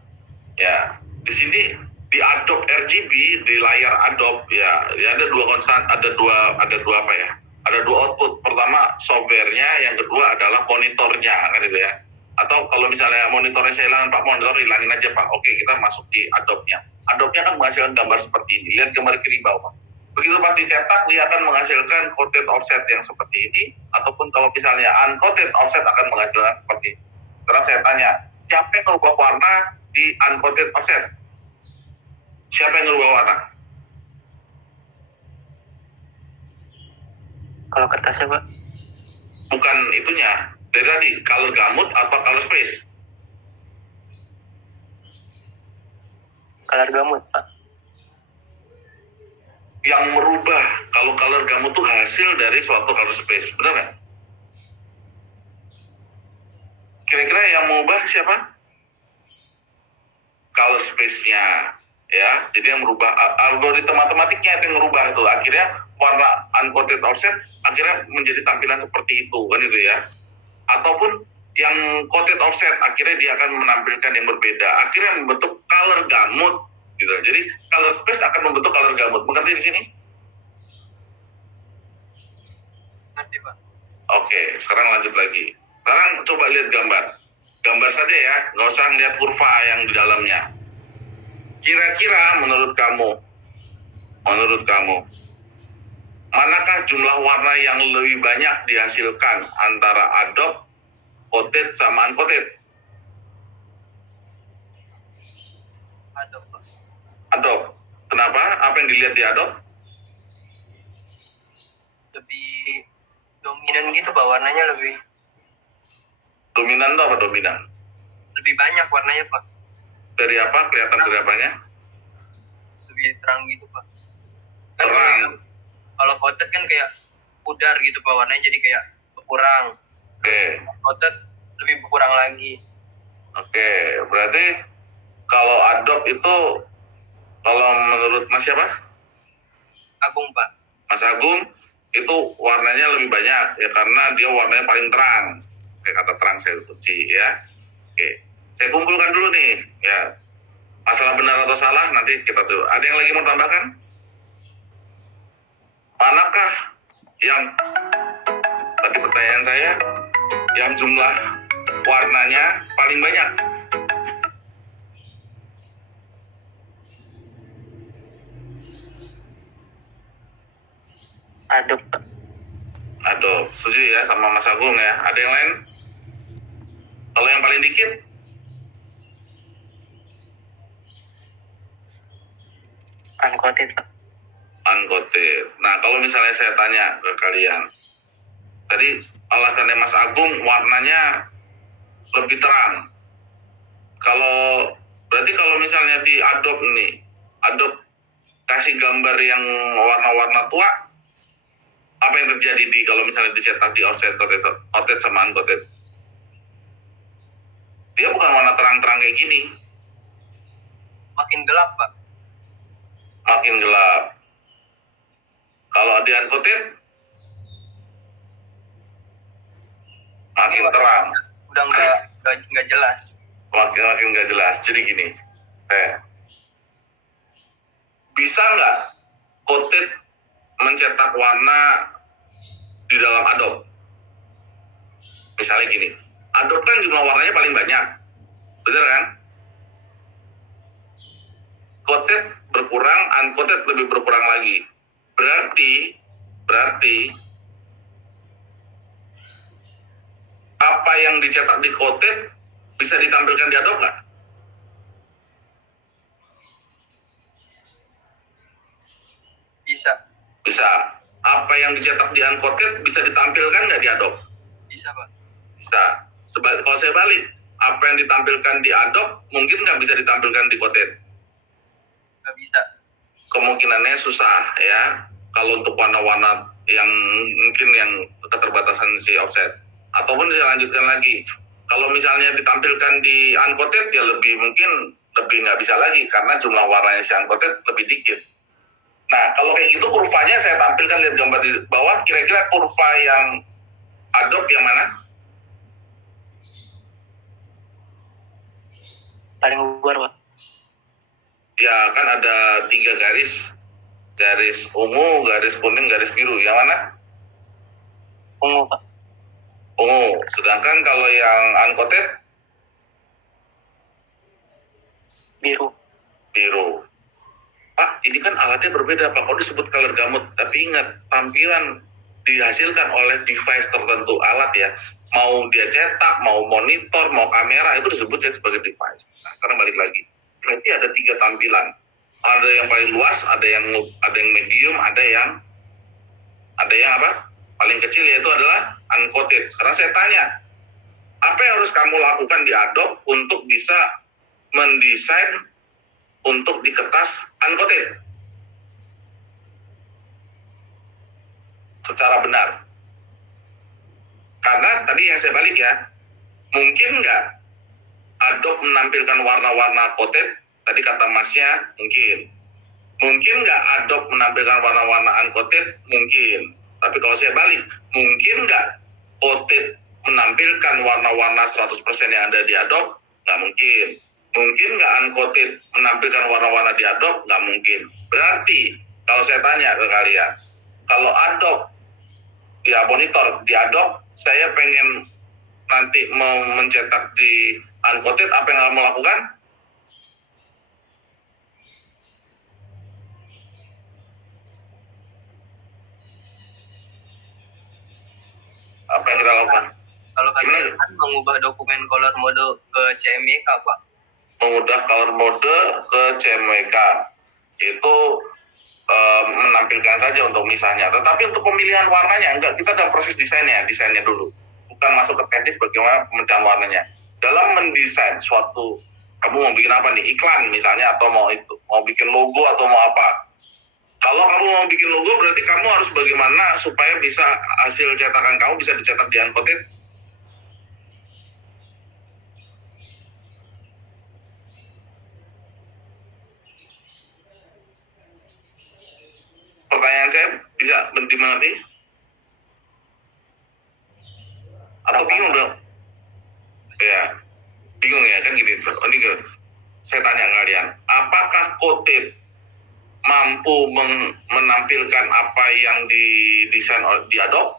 Ya, di sini di Adobe RGB, di layar Adobe ya ada dua apa ya? Ada 2 output. Pertama softwarenya, yang kedua adalah monitornya, kan itu ya. Atau kalau misalnya monitornya saya hilangin, Pak, monitor hilangin aja, Pak. Oke, kita masuk di Adobe-nya. Adobe-nya kan menghasilkan gambar seperti ini. Lihat gambar kiri bawah. Begitu pas dicetak, dia akan menghasilkan coated offset yang seperti ini, ataupun kalau misalnya uncoated offset akan menghasilkan seperti ini. Sekarang saya tanya, siapa yang merubah warna di uncoated offset? Siapa yang merubah warna? Kalau kertasnya, Pak. Bukan itunya. Dari tadi, color gamut atau color space? Color gamut, Pak. Yang merubah, kalau color gamut itu hasil dari suatu color space, benar nggak? Kira-kira yang mengubah siapa? Color space-nya, ya. Jadi yang merubah algoritma matematiknya itu yang merubah itu. Akhirnya warna uncoated offset akhirnya menjadi tampilan seperti itu, kan itu ya. Ataupun yang coated offset akhirnya dia akan menampilkan yang berbeda. Akhirnya membentuk color gamut. Gitu. Jadi color space akan membentuk color gamut. Mengerti di sini? Ngerti, Pak. Oke, sekarang lanjut lagi. Sekarang coba lihat gambar. Gambar saja ya, nggak usah lihat kurva yang di dalamnya. Kira-kira menurut kamu, manakah jumlah warna yang lebih banyak dihasilkan antara Adobe, coated sama uncoated? Adobe, Pak. Adobe. Kenapa? Apa yang dilihat di Adobe? Lebih dominan gitu, Pak. Warnanya lebih Dominan atau apa dominan? banyak warnanya, Pak. Dari apa? Kelihatan dari apanya? Lebih terang gitu, Pak. Kan Terang. kalau coated kan kayak pudar gitu, Pak. Warnanya jadi kayak berkurang. Oke. Coated lebih berkurang lagi. Oke. Berarti kalau Adobe itu, kalau menurut Mas siapa? Agung, Pak. Mas Agung, itu warnanya lebih banyak ya karena dia warnanya paling terang. Kayak kata terang saya kunci ya. Oke, saya kumpulkan dulu nih ya. Masalah benar atau salah nanti kita tuh. Ada yang lagi mau tambahkan? Manakah yang tadi pertanyaan saya yang jumlah warnanya paling banyak? Adobe, Pak. Aduh, setuju ya sama Mas Agung ya. Ada yang lain? Kalau yang paling dikit? Uncoated, Pak. Uncoated. Nah, kalau misalnya saya tanya ke kalian, tadi alasannya Mas Agung warnanya lebih terang. Berarti kalau misalnya di Adobe nih, Adobe kasih gambar yang warna-warna tua, apa yang terjadi kalau misalnya dicetak di offset, coated sama uncoated? Dia bukan warna terang-terang kayak gini, Makin gelap, Pak. makin gelap. Kalau di uncoated makin terang, Udah nggak jelas. makin nggak jelas. Jadi gini, bisa nggak coated mencetak warna di dalam Adobe? Misalnya gini, Adobe kan jumlah warnanya paling banyak, bener kan? Coated berkurang, uncoated lebih berkurang lagi. Berarti apa yang dicetak di coated bisa ditampilkan di Adobe nggak? Bisa. Bisa. Apa yang dicetak di uncoated bisa ditampilkan nggak di Adobe? Bisa, Pak. Bisa. Kalau saya balik, apa yang ditampilkan di Adobe mungkin nggak bisa ditampilkan di coated. Nggak bisa. Kemungkinannya susah ya. Kalau untuk warna-warna yang mungkin yang keterbatasan si offset. Ataupun saya lanjutkan lagi. Kalau misalnya ditampilkan di uncoated ya mungkin lebih nggak bisa lagi karena jumlah warnanya si uncoated lebih dikit. Nah, kalau kayak gitu kurvanya saya tampilkan, lihat gambar di bawah, kira-kira kurva yang Adobe yang mana? Paling luar, Pak. Ya, kan ada 3 garis. Garis ungu, garis kuning, garis biru. Yang mana? Ungu, Pak. Ungu. Sedangkan kalau yang uncoated? Biru. Biru. Pak, ini kan alatnya berbeda, Pak. Kok disebut color gamut? Tapi ingat, tampilan dihasilkan oleh device tertentu, alat ya. Mau dia cetak, mau monitor, mau kamera, itu disebut sebagai device. Nah, sekarang balik lagi. Berarti ada 3 tampilan. Ada yang paling luas, ada yang medium, ada yang apa? Paling kecil, yaitu adalah uncoated. Sekarang saya tanya, apa yang harus kamu lakukan di Adobe untuk bisa mendesain untuk di kertas uncoated secara benar? Karena tadi yang saya balik ya, mungkin nggak Adobe menampilkan warna-warna coated? Tadi kata masnya mungkin nggak Adobe menampilkan warna-warna uncoated? Mungkin. Tapi kalau saya balik, mungkin nggak coated menampilkan warna-warna 100% yang ada di Adobe? Nggak mungkin. Mungkin nggak uncoated menampilkan warna-warna di Adobe? Nggak mungkin. Berarti kalau saya tanya ke kalian, kalau Adobe ya monitor di Adobe, saya pengen nanti mau mencetak di uncoated, apa yang kamu lakukan? Apa yang kita lakukan? Kalau kalian kan mengubah dokumen color mode ke CMYK, Pak. Mengubah color mode ke CMYK itu menampilkan saja untuk misalnya, tetapi untuk pemilihan warnanya enggak, kita dalam proses desainnya dulu, bukan masuk ke teknis bagaimana pemilihan warnanya. Dalam mendesain suatu, kamu mau bikin apa nih, iklan misalnya, atau mau bikin logo atau mau apa. Kalau kamu mau bikin logo, berarti kamu harus bagaimana supaya bisa hasil cetakan kamu bisa dicetak di uncoated. Pertanyaan saya bisa dimengerti? Atau bingung dong? Ya, bingung ya kan gini. Saya tanya kalian, apakah coated mampu menampilkan apa yang didesain di Adobe?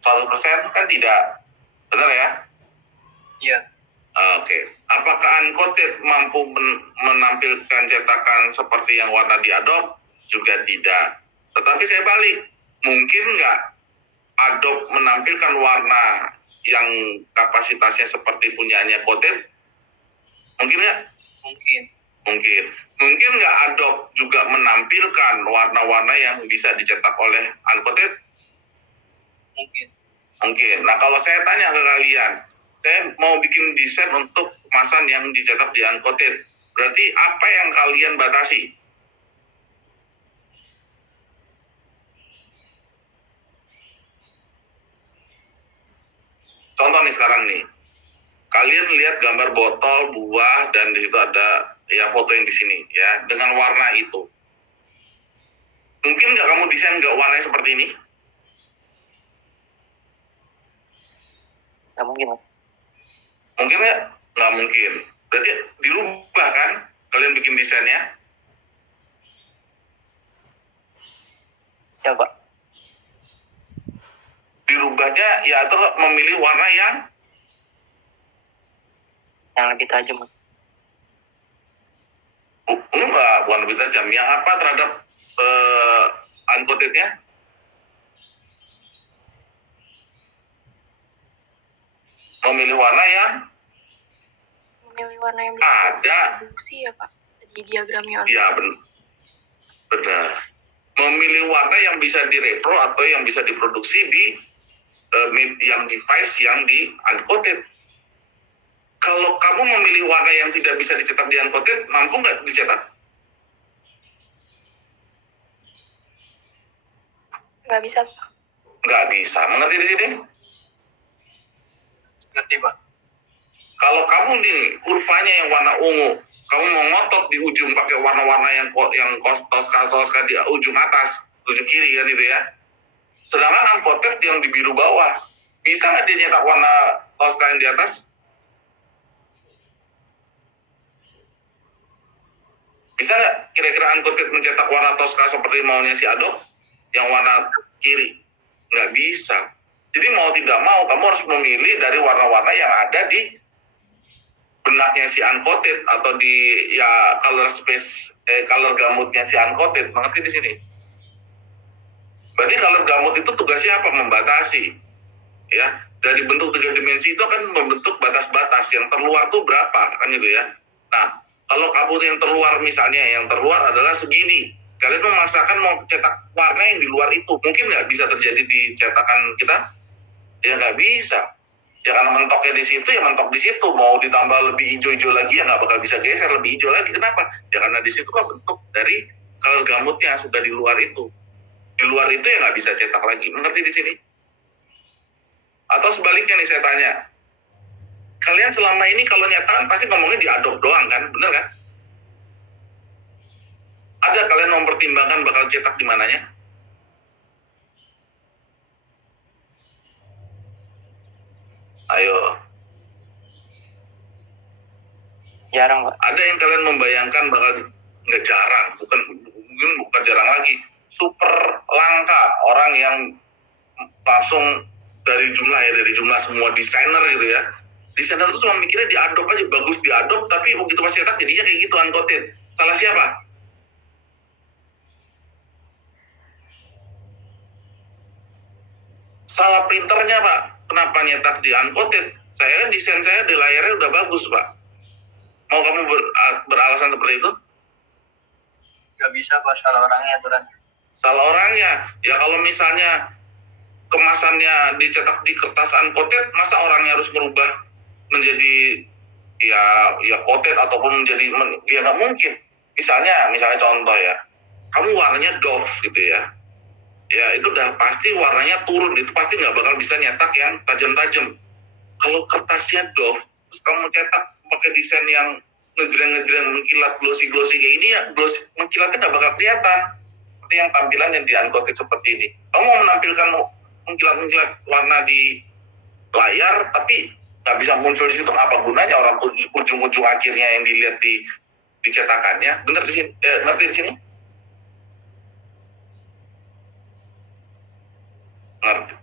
100% kan tidak, benar ya? Iya. Oke. Apakah uncoated mampu menampilkan cetakan seperti yang warna di Adobe? Juga tidak. Tetapi saya balik, mungkin nggak Adobe menampilkan warna yang kapasitasnya seperti punyanya coated? Mungkin nggak? Mungkin. Mungkin nggak Adobe juga menampilkan warna-warna yang bisa dicetak oleh uncoated? Mungkin. Nah, kalau saya tanya ke kalian, saya mau bikin desain untuk kemasan yang dicetak di uncoated. Berarti apa yang kalian batasi? Contoh nih sekarang nih, kalian lihat gambar botol, buah, dan di situ ada ya foto yang di sini ya dengan warna itu. Mungkin nggak kamu desain nggak warnanya seperti ini? Nggak mungkin, Pak. Mungkin nggak? Nggak mungkin. Berarti dirubah kan? Kalian bikin desainnya? Ya, Pak. Dirubahnya ya atau memilih warna yang Lebih tajam, Pak. enggak, bukan lebih tajam. Yang apa terhadap uncoated-nya? Memilih warna yang Memilih warna yang ada. produksi ya Pak, di diagramnya. Ya benar. Memilih warna yang bisa direpro atau yang bisa diproduksi di yang device yang di uncoated. Kalau kamu memilih warna yang tidak bisa dicetak di uncoated, mampu nggak dicetak? Nggak bisa Pak. Nggak bisa. Mengerti di sini? Ngerti, Pak. Kalau kamu di kurvanya yang warna ungu, kamu mau ngotot di ujung pakai warna-warna yang toska di ujung atas, ujung kiri kan itu ya. Sedangkan uncoated yang di biru bawah, bisa nggak dia nyetak warna toska yang di atas? Bisa nggak kira-kira uncoated mencetak warna toska seperti maunya si Adobe? Yang warna kiri? Nggak bisa. Jadi mau tidak mau, kamu harus memilih dari warna-warna yang ada di benaknya si uncoated atau di ya color gamutnya si uncoated. Mengerti di sini? Berarti color gamut itu tugasnya apa? Membatasi. Ya, dari bentuk 3 dimensi itu akan membentuk batas-batas. Yang terluar tuh berapa kan gitu ya. Nah, kalau kabut yang terluar misalnya, yang terluar adalah segini. Kalian memaksakan mau cetak warna yang di luar itu, mungkin nggak bisa terjadi di cetakan kita? Ya nggak bisa. Ya karena mentoknya di situ, ya mentok di situ. Mau ditambah lebih hijau-hijau lagi, ya nggak bakal bisa geser lebih hijau lagi. Kenapa? Ya karena di situ kan bentuk dari color gamutnya sudah di luar itu. Di luar itu ya nggak bisa cetak lagi. Mengerti di sini? Atau sebaliknya nih saya tanya, kalian selama ini kalau nyetakan pasti ngomongnya di Adobe doang kan, bener kan? Ada kalian mempertimbangkan bakal cetak di mananya? Ayo. Jarang, Pak. Ada yang kalian membayangkan bakal nggak jarang, mungkin bukan jarang lagi, super langka orang yang langsung dari jumlah semua desainer gitu ya. Desainer itu cuma mikirnya di Adobe aja, bagus di Adobe, tapi begitu pas cetak jadinya kayak gitu uncoated. Salah siapa? Salah printernya Pak. Kenapa nyetak di uncoated? Saya kan desain saya di layarnya udah bagus Pak. Mau kamu beralasan seperti itu? Nggak bisa, Pak. Salah orangnya aturan. Salah orangnya. Ya kalau misalnya kemasannya dicetak di kertas uncoated, masa orangnya harus merubah menjadi ya coated ataupun menjadi ya nggak mungkin. Misalnya contoh ya, kamu warnanya doff gitu ya. Ya itu udah pasti warnanya turun, itu pasti nggak bakal bisa nyetak yang tajam-tajam. Kalau kertasnya doff, terus kamu cetak pakai desain yang ngejreng mengkilat glossy kayak ini, ya glossy mengkilatnya nggak bakal kelihatan seperti yang tampilan yang di uncoated seperti ini. Kamu mau menampilkan mengkilat warna di layar tapi nggak bisa muncul di situ, apa gunanya? Orang ujung-ujung akhirnya yang dilihat di cetakannya. Bener di sini? Ngerti di sini?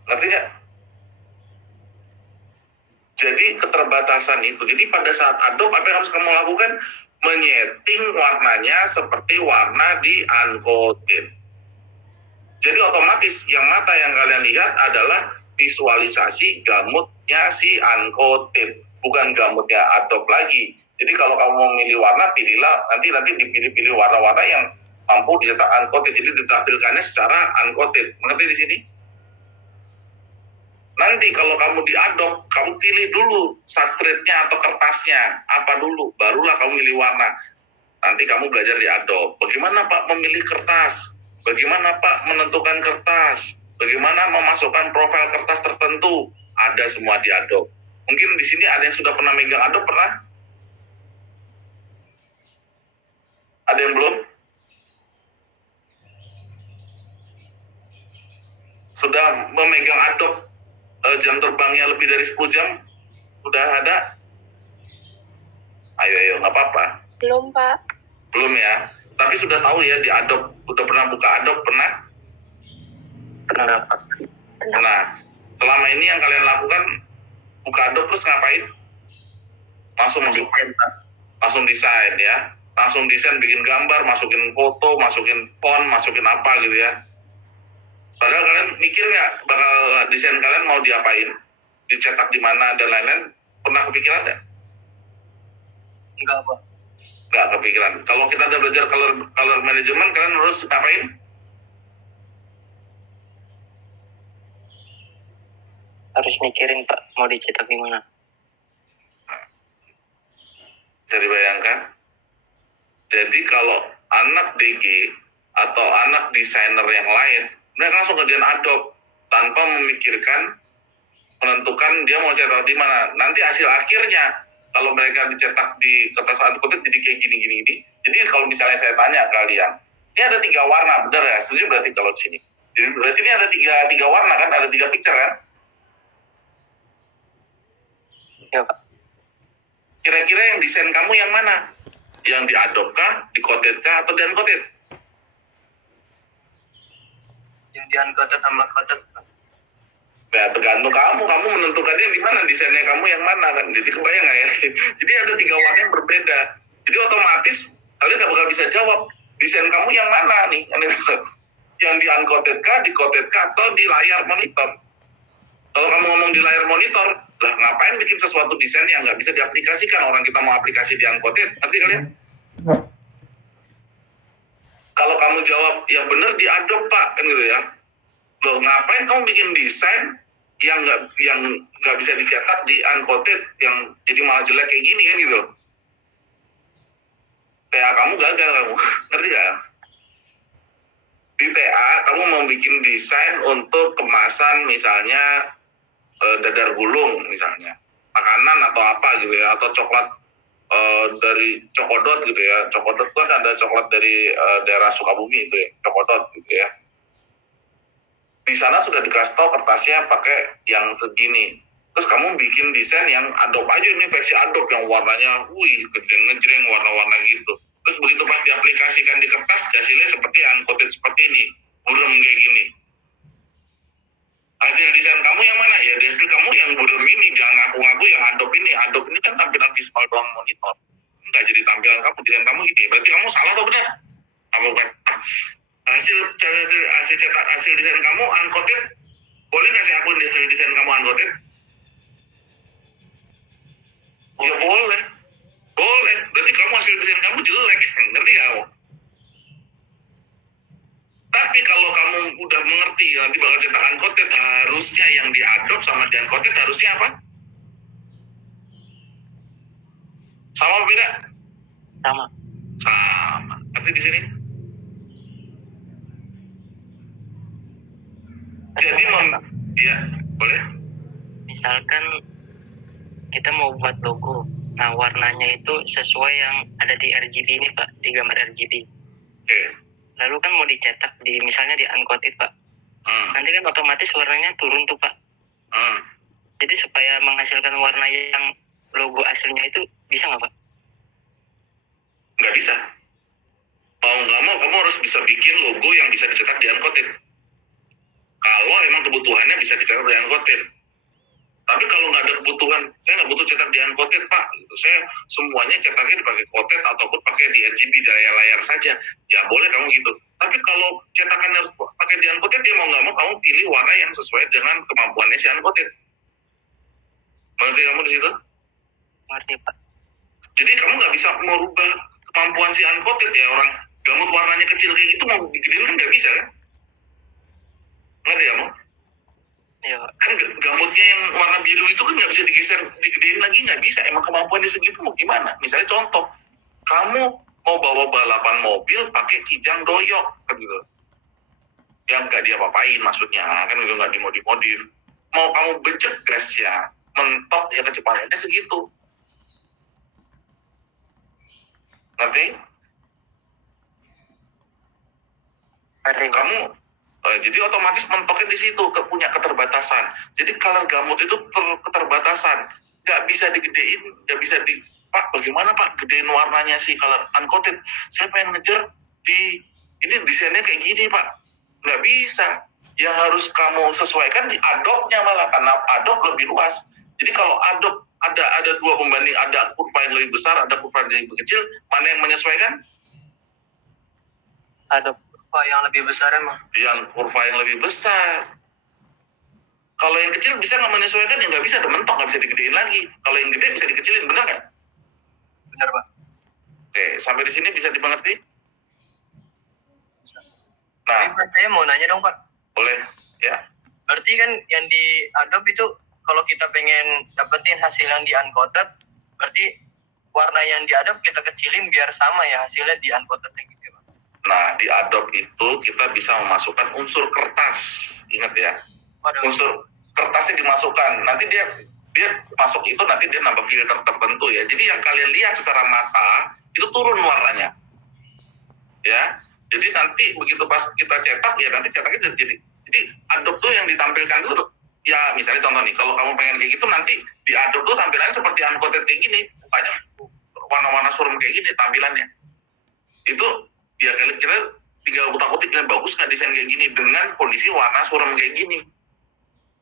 Ngerti nggak? Jadi keterbatasan itu. Jadi pada saat Adobe, apa yang harus kamu lakukan? Menyeting warnanya seperti warna di uncoated. Jadi otomatis yang mata yang kalian lihat adalah visualisasi gamutnya si uncoated, bukan gamutnya Adobe lagi. Jadi kalau kamu memilih warna, pilihlah nanti dipilih warna-warna yang mampu dicetak uncoated. Jadi ditampilkannya secara uncoated. Mengerti di sini? Nanti kalau kamu di Adobe, kamu pilih dulu substrate-nya atau kertasnya apa dulu, barulah kamu milih warna. Nanti kamu belajar di Adobe. Bagaimana Pak memilih kertas? Bagaimana Pak menentukan kertas? Bagaimana memasukkan profil kertas tertentu? Ada semua di Adobe. Mungkin di sini ada yang sudah pernah megang Adobe, pernah? Ada yang belum? Sudah memegang Adobe jam terbangnya lebih dari 10 jam? Sudah ada? Ayo, nggak apa-apa. Belum, Pak. Belum ya? Tapi sudah tahu ya di Adobe, udah pernah buka Adobe, pernah? Pernah Pak. Nah, selama ini yang kalian lakukan, buka Adobe terus ngapain? Langsung desain ya. Langsung desain, bikin gambar, masukin foto, masukin font, masukin apa gitu ya. Padahal kalian mikir nggak bakal desain kalian mau diapain? Dicetak di mana dan lain-lain? Pernah kepikiran nggak? Enggak, Pak. Nggak kepikiran. Kalau kita udah belajar color management, kalian harus ngapain? Harus mikirin Pak, mau dicetak di mana. Bisa dibayangkan? Jadi kalau anak DG atau anak desainer yang lain, mereka langsung kerjaan Adobe tanpa memikirkan, menentukan dia mau cetak di mana. Nanti hasil akhirnya kalau mereka dicetak di kertas uncoated jadi kayak gini. Jadi kalau misalnya saya tanya kalian, ini ada 3 warna, benar ya? Setuju berarti kalau di sini? Jadi berarti ini ada tiga warna kan? Ada 3 picture kan? Ya Pak. Kira-kira yang desain kamu yang mana? Yang di Adobe kah, di Coated kah, atau di uncoated? Yang di uncoated sama coated, Pak. Ya tergantung kamu menentukannya di mana, desainnya kamu yang mana kan. Jadi kebayang nggak ya? Jadi ada 3 warna yang berbeda. Jadi otomatis kalian nggak bakal bisa jawab desain kamu yang mana nih? Yang di uncoated kah, di coated kah, atau di layar monitor? Kalau kamu ngomong di layar monitor, lah ngapain bikin sesuatu desain yang nggak bisa diaplikasikan? Orang kita mau aplikasi di uncoated, ngerti kalian? Kalau kamu jawab yang benar di Adobe Pak, kan gitu ya. Loh ngapain kamu bikin desain yang nggak bisa dicetak di uncoated, yang jadi malah jelek kayak gini kan gitu? TA kamu gagal kamu, ngerti gak? Di TA kamu mau bikin desain untuk kemasan misalnya dadar gulung misalnya, makanan atau apa gitu ya, atau coklat dari Cokodot gitu ya. Cokodot kan ada coklat dari daerah Sukabumi itu ya, Cokodot gitu ya. Di sana sudah dikasih tahu kertasnya pakai yang segini. Terus kamu bikin desain yang Adobe aja, ini versi Adobe yang warnanya, ngejreng warna-warna gitu. Terus begitu pas diaplikasikan di kertas, hasilnya seperti uncoated seperti ini, burem kayak gini. Hasil desain kamu yang mana? Ya hasil kamu yang burem ini, jangan ngaku-ngaku yang Adobe ini. Adobe ini kan tampilan visual doang monitor. Enggak jadi tampilan kamu, desain kamu gini. Berarti kamu salah atau benar? Kamu kan hasil desain kamu uncoated, boleh nggak saya akuin hasil desain kamu uncoated? Ya boleh. Berarti kamu hasil desain kamu jelek, ngerti kamu? Tapi kalau kamu udah mengerti nanti bakal cetak uncoated, harusnya yang di Adobe sama di uncoated harusnya apa? Sama apa beda? Sama. Ngerti di sini? Jadi ya boleh. Misalkan kita mau buat logo, nah warnanya itu sesuai yang ada di RGB ini Pak, di gambar RGB. Oke. Lalu kan mau dicetak di misalnya di uncoated Pak, nanti kan otomatis warnanya turun tuh Pak. Jadi supaya menghasilkan warna yang logo aslinya itu bisa nggak Pak? Nggak bisa. Mau nggak mau kamu harus bisa bikin logo yang bisa dicetak di uncoated. Kalau emang kebutuhannya bisa dicetak di uncoated. Tapi kalau nggak ada kebutuhan, saya nggak butuh cetak di uncoated Pak. Gitu. Saya semuanya cetaknya dipakai coated ataupun pakai di RGB di layar saja. Ya boleh kamu gitu. Tapi kalau cetakan harus pakai di uncoated, dia mau nggak mau kamu pilih warna yang sesuai dengan kemampuannya si uncoated. Mengerti kamu di situ? Ngerti Pak. Jadi kamu nggak bisa merubah kemampuan si uncoated ya. Orang gamut warnanya kecil kayak gitu mau digedein kan nggak bisa kan? Ngerti kamu? Iya Pak. Kan gamutnya yang warna biru itu kan nggak bisa digeser, digedein lagi, nggak bisa. Emang kemampuannya segitu mau gimana? Misalnya contoh, kamu mau bawa balapan mobil pakai kijang doyok kan gitu, yang nggak diapa-apain maksudnya kan gitu, nggak dimodif-modif. Mau kamu becek gasnya, mentok ya kecepatannya segitu. Ngerti? Ngerti Pak. Kamu Jadi otomatis mentoknya di situ, punya keterbatasan. Jadi color gamut itu keterbatasan, nggak bisa digedein, nggak bisa di Pak, bagaimana Pak gedein warnanya si color uncoated? Saya pengen ngejar ini desainnya kayak gini Pak, nggak bisa. Yang harus kamu sesuaikan di Adobe-nya malah, karena Adobe lebih luas. Jadi kalau Adobe ada dua pembanding, ada kurva yang lebih besar, ada kurva yang lebih kecil, mana yang menyesuaikan? Adobe. Yang lebih besar emang. Yang kurva yang lebih besar. Kalau yang kecil bisa nggak menyesuaikan, ya nggak bisa, udah mentok, nggak bisa digedein lagi. Kalau yang gede bisa dikecilin, benar nggak? Benar Pak. Oke, sampai di sini bisa dimengerti? Nah, Tapi Pak, saya mau nanya dong Pak. boleh ya. Berarti kan yang di Adobe itu kalau kita pengen dapetin hasil yang di uncoated, berarti warna yang di Adobe kita kecilin biar sama ya hasilnya di uncoated gitu ya Pak. Nah, di Adobe itu kita bisa memasukkan unsur kertas. Ingat ya, Waduh. unsur kertasnya dimasukkan. Nanti dia masuk itu, nanti dia nambah filter tertentu ya. Jadi yang kalian lihat secara mata itu turun warnanya. Ya. Jadi nanti begitu pas kita cetak ya, nanti cetaknya jadi Adobe tuh yang ditampilkan itu ya, misalnya contoh nih, kalau kamu pengen kayak gitu, nanti di Adobe tuh tampilannya seperti uncoated kayak gini, mukanya warna-warna suram kayak gini tampilannya. Itu ya kira-kira tinggal utak-utik, bagus nggak desain kayak gini dengan kondisi warna suram kayak gini.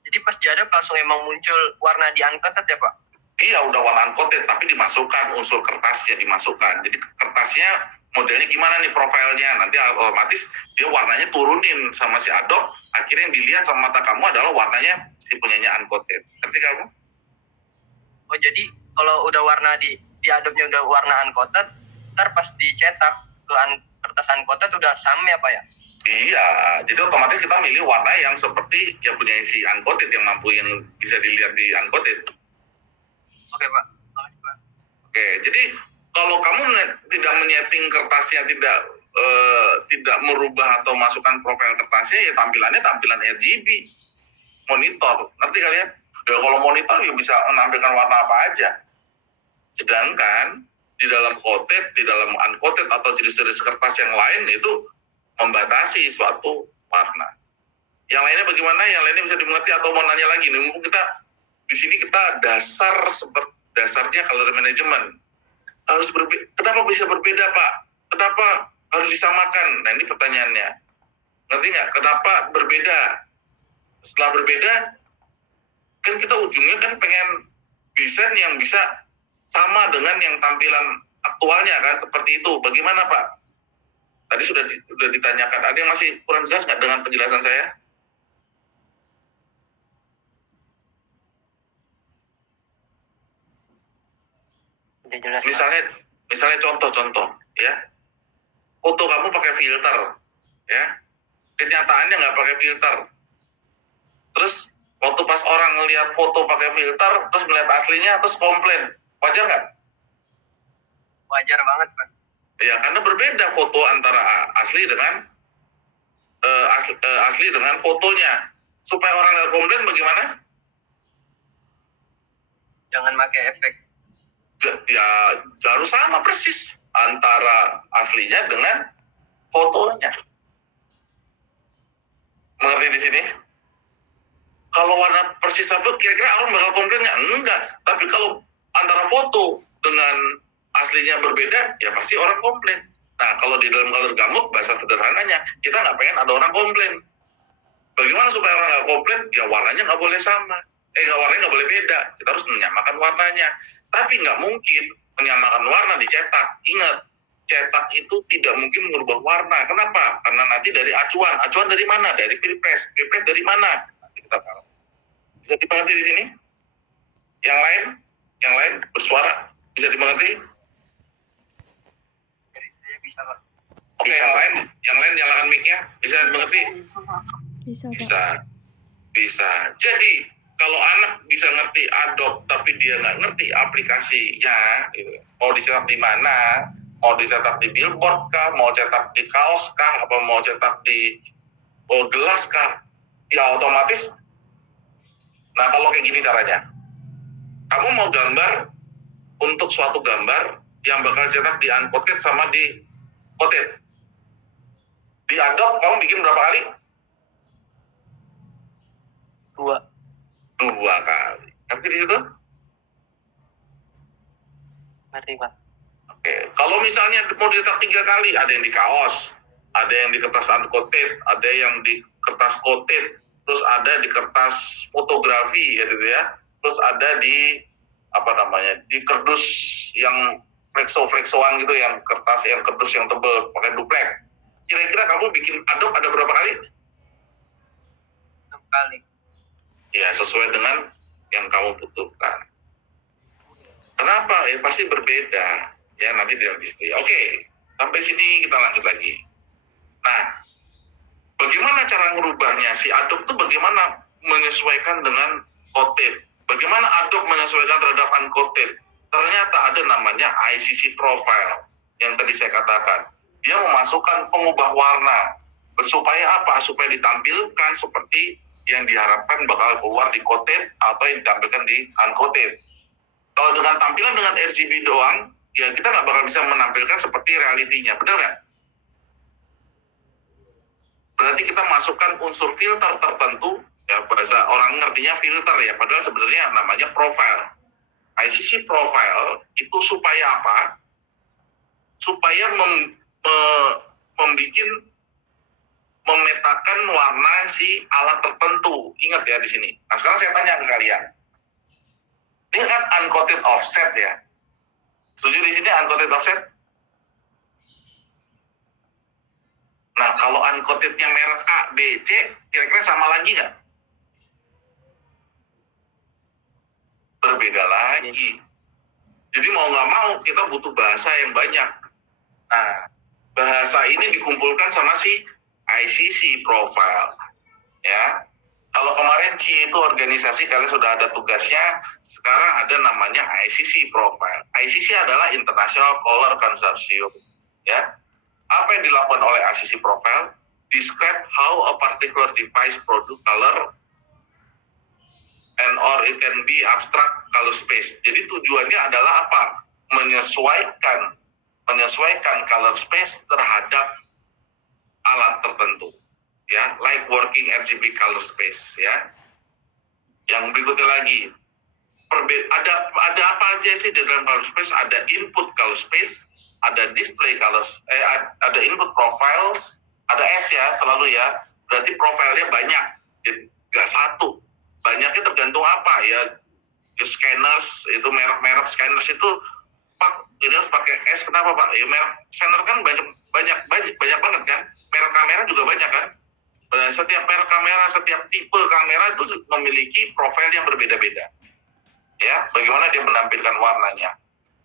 Jadi pas di Adobe langsung emang muncul warna di uncoated ya Pak? Iya, udah warna uncoated, tapi dimasukkan unsur kertasnya, dimasukkan. Jadi kertasnya modelnya gimana nih profilnya, nanti otomatis dia warnanya turunin sama si Adobe, akhirnya yang dilihat sama mata kamu adalah warnanya si punyanya uncoated. Ngerti kamu? Oh jadi kalau udah warna di Adobe-nya udah warna uncoated, ntar pas dicetak ke kertas uncoated udah sama ya Pak ya? Iya, jadi otomatis kita milih warna yang seperti yang punya si uncoated, yang mampu yang bisa dilihat di uncoated. Oke Pak, makasih Pak. Oke, jadi kalau kamu tidak menyeting kertasnya, tidak merubah atau masukkan profil kertasnya, ya tampilannya tampilan RGB monitor. Ngerti kalian? Ya kalau monitor ya bisa menampilkan warna apa aja. Sedangkan di dalam coated, di dalam uncoated atau jenis-jenis kertas yang lain itu membatasi suatu warna. Yang lainnya bagaimana? Yang lainnya bisa dimengerti atau mau nanya lagi? Nih, mumpung kita di sini kita dasarnya color management harus berbeda. Kenapa bisa berbeda Pak? Kenapa harus disamakan? Nah ini pertanyaannya. Ngerti nggak? Kenapa berbeda? Setelah berbeda, kan kita ujungnya kan pengen desain yang bisa sama dengan yang tampilan aktualnya kan, seperti itu. Bagaimana Pak? Tadi sudah ditanyakan. Ada yang masih kurang jelas nggak dengan penjelasan saya? Jelas, Misalnya contoh ya, foto kamu pakai filter ya, kenyataannya nggak pakai filter. Terus waktu pas orang ngelihat foto pakai filter terus ngelihat aslinya terus komplain, wajar nggak? Wajar banget Pak. Ya karena berbeda foto antara asli dengan asli dengan fotonya. Supaya orang nggak komplain bagaimana? Jangan pakai efek. Ya harus sama persis antara aslinya dengan fotonya. Mengerti di sini? Kalau warna persis sama, kira-kira orang bakal komplain nggak? Enggak. Tapi kalau antara foto dengan aslinya berbeda, ya pasti orang komplain. Nah, kalau di dalam color gamut, bahasa sederhananya, kita nggak pengen ada orang komplain. Bagaimana supaya orang nggak komplain? Ya warnanya nggak boleh sama. Warnanya nggak boleh beda. Kita harus menyamakan warnanya. Tapi nggak mungkin menyamakan warna dicetak. Ingat, cetak itu tidak mungkin mengubah warna. Kenapa? Karena nanti dari acuan. Acuan dari mana? Dari prepress. Prepress dari mana? Nanti kita bahas. Bisa dimengerti di sini? Yang lain bersuara. Bisa dimengerti? Dari saya bisa Pak. Oke, yang lain nyalakan mic-nya. Bisa dimengerti? Bisa, Pak. Bisa. Jadi kalau anak bisa ngerti Adobe tapi dia nggak ngerti aplikasinya, gitu. Mau dicetak di mana, mau dicetak di billboard kah, mau cetak di kaos kah, apa mau cetak di gelas kah, ya otomatis. Nah kalau kayak gini caranya, kamu mau gambar untuk suatu gambar yang bakal cetak di uncoated sama di coated. Di Adobe kamu bikin berapa kali? 2 kali. Ngerti di situ? ngerti Pak. Oke. Kalau misalnya mau dicetak 3 kali, ada yang di kaos, ada yang di kertas uncoated, ada yang di kertas coated, terus ada di kertas fotografi ya gitu ya. Terus ada di di kardus yang flexo-flexoan gitu, yang kardus yang tebel pakai duplek. Kira-kira kamu bikin Adobe ada berapa kali? 6 kali. Ya, sesuai dengan yang kamu butuhkan. Kenapa? Ya pasti berbeda. Ya, nanti di display. Oke, sampai sini kita lanjut lagi. Nah, bagaimana cara merubahnya? Si Adobe itu bagaimana menyesuaikan dengan coated? Bagaimana Adobe menyesuaikan terhadap uncoated? Ternyata ada namanya ICC profile yang tadi saya katakan. Dia memasukkan pengubah warna. Supaya apa? Supaya ditampilkan seperti yang diharapkan bakal keluar di coated atau yang ditampilkan di uncoated. Kalau dengan tampilan dengan RGB doang, ya kita nggak bakal bisa menampilkan seperti realitinya, benar nggak? Berarti kita masukkan unsur filter tertentu, ya bahasa orang ngertinya filter ya, padahal sebenarnya namanya profile. ICC profile itu supaya apa? Supaya memetakan warna si alat tertentu. Ingat ya di sini. Nah sekarang saya tanya ke kalian. Ini kan uncoated offset ya. Setuju di sini uncoated offset? Nah kalau uncoatednya merek A, B, C, kira-kira sama lagi nggak? Berbeda lagi. Jadi mau nggak mau kita butuh bahasa yang banyak. Nah bahasa ini dikumpulkan sama si ICC profile, ya. Kalau kemarin C itu organisasi, kalian sudah ada tugasnya. Sekarang ada namanya ICC profile. ICC adalah International Color Consortium, ya. Apa yang dilakukan oleh ICC profile? Describe how a particular device produce color and or it can be abstract color space. Jadi tujuannya adalah apa? Menyesuaikan color space terhadap alat tertentu, ya, like working RGB color space, ya. Yang berikutnya lagi, ada apa aja sih di dalam color space? Ada input color space, ada display colors, ada input profiles, ada S ya selalu ya. Berarti profilnya banyak, nggak satu. Banyaknya tergantung apa ya. Scanners itu merek-merek scanners itu ini harus pakai S. Kenapa Pak? Ya merek scanner kan banyak banget kan. Merek kamera juga banyak kan. Setiap merek kamera, setiap tipe kamera itu memiliki profil yang berbeda-beda. Ya, bagaimana dia menampilkan warnanya.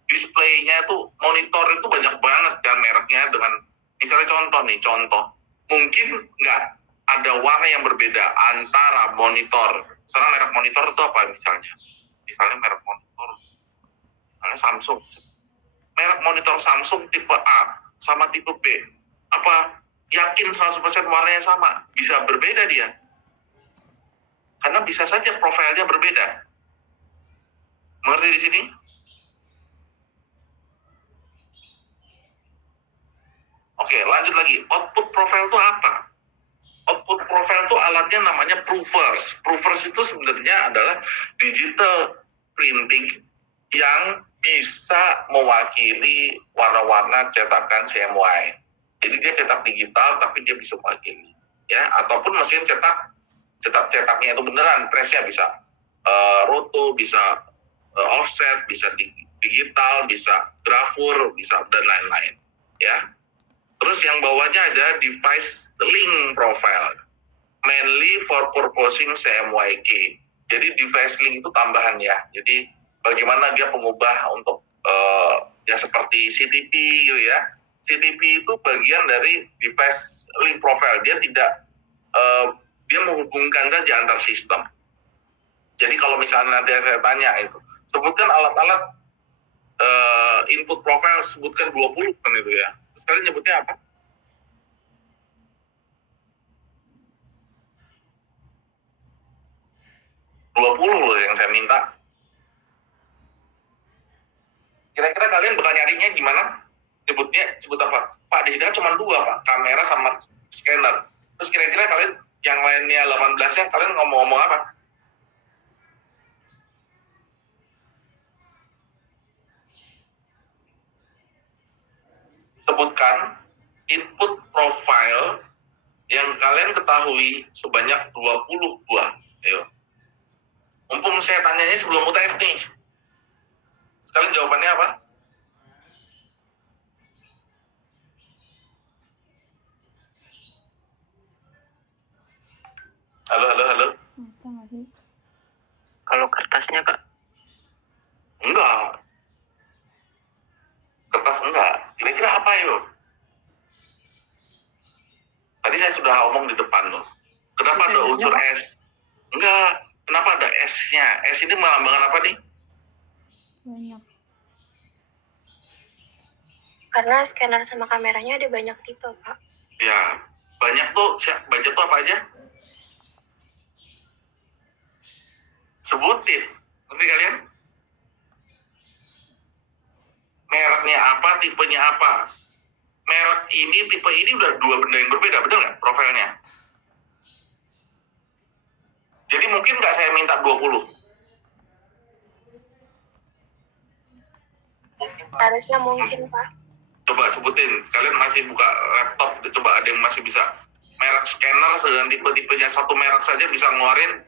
Displaynya itu, monitor itu banyak banget kan mereknya dengan, misalnya contoh. Mungkin nggak ada warna yang berbeda antara monitor. Sekarang merek monitor itu apa misalnya? Misalnya merek monitor, misalnya Samsung. Merek monitor Samsung tipe A sama tipe B. Apa yakin 100% warnanya sama? Bisa berbeda dia. Karena bisa saja profilnya berbeda. Mengerti di sini? Oke, lanjut lagi. Output profile itu apa? Output profile itu alatnya namanya proofers. Proofers itu sebenarnya adalah digital printing yang bisa mewakili warna-warna cetakan CMY. Jadi dia cetak digital tapi dia bisa mewakili, ya. Ataupun mesin cetaknya itu beneran, pressnya bisa roto, bisa offset, bisa digital, bisa grafur, bisa dan lain-lain, ya. Terus yang bawahnya ada device link profile, mainly for purposing CMYK. Jadi device link itu tambahan ya. Jadi bagaimana dia pengubah untuk ya seperti CTP gitu ya. CTP itu bagian dari device link profile. Dia tidak dia menghubungkan saja antar sistem. Jadi kalau misalnya nanti saya tanya itu, sebutkan alat-alat input profile, sebutkan 20 kan itu ya. Kalian nyebutnya apa? loh yang saya minta. Kira-kira kalian bakal nyarinya gimana? Sebut apa? Pak, di sini kan cuma 2 Pak, kamera sama scanner. Terus kira-kira kalian yang lainnya 18-nya kalian ngomong-ngomong apa? sebutkan input profile yang kalian ketahui sebanyak 20 buah. Ayo. Mumpung saya tanyanya sebelum UTS nih. Sekalian jawabannya apa? Halo. Bisa nggak sih? Kalau kertasnya Pak, Enggak. Kertas enggak. Kira-kira apa yuk? Tadi saya sudah omong di depan loh. Kenapa ada unsur S? Enggak. Kenapa ada S-nya? S ini melambangkan apa nih? Banyak. Karena scanner sama kameranya ada banyak tipe, Pak. Ya, banyak tuh. Banyak tuh apa aja? Sebutin. Ngerti kalian? Mereknya apa, tipenya apa? Merek ini, tipe ini udah dua benda yang berbeda, betul nggak profilnya? Jadi mungkin nggak saya minta 20? Mungkin Pak. Harusnya mungkin, Pak. Coba sebutin, sekalian masih buka laptop, coba ada yang masih bisa. Merek scanner dengan tipe-tipenya satu merek saja bisa ngeluarin,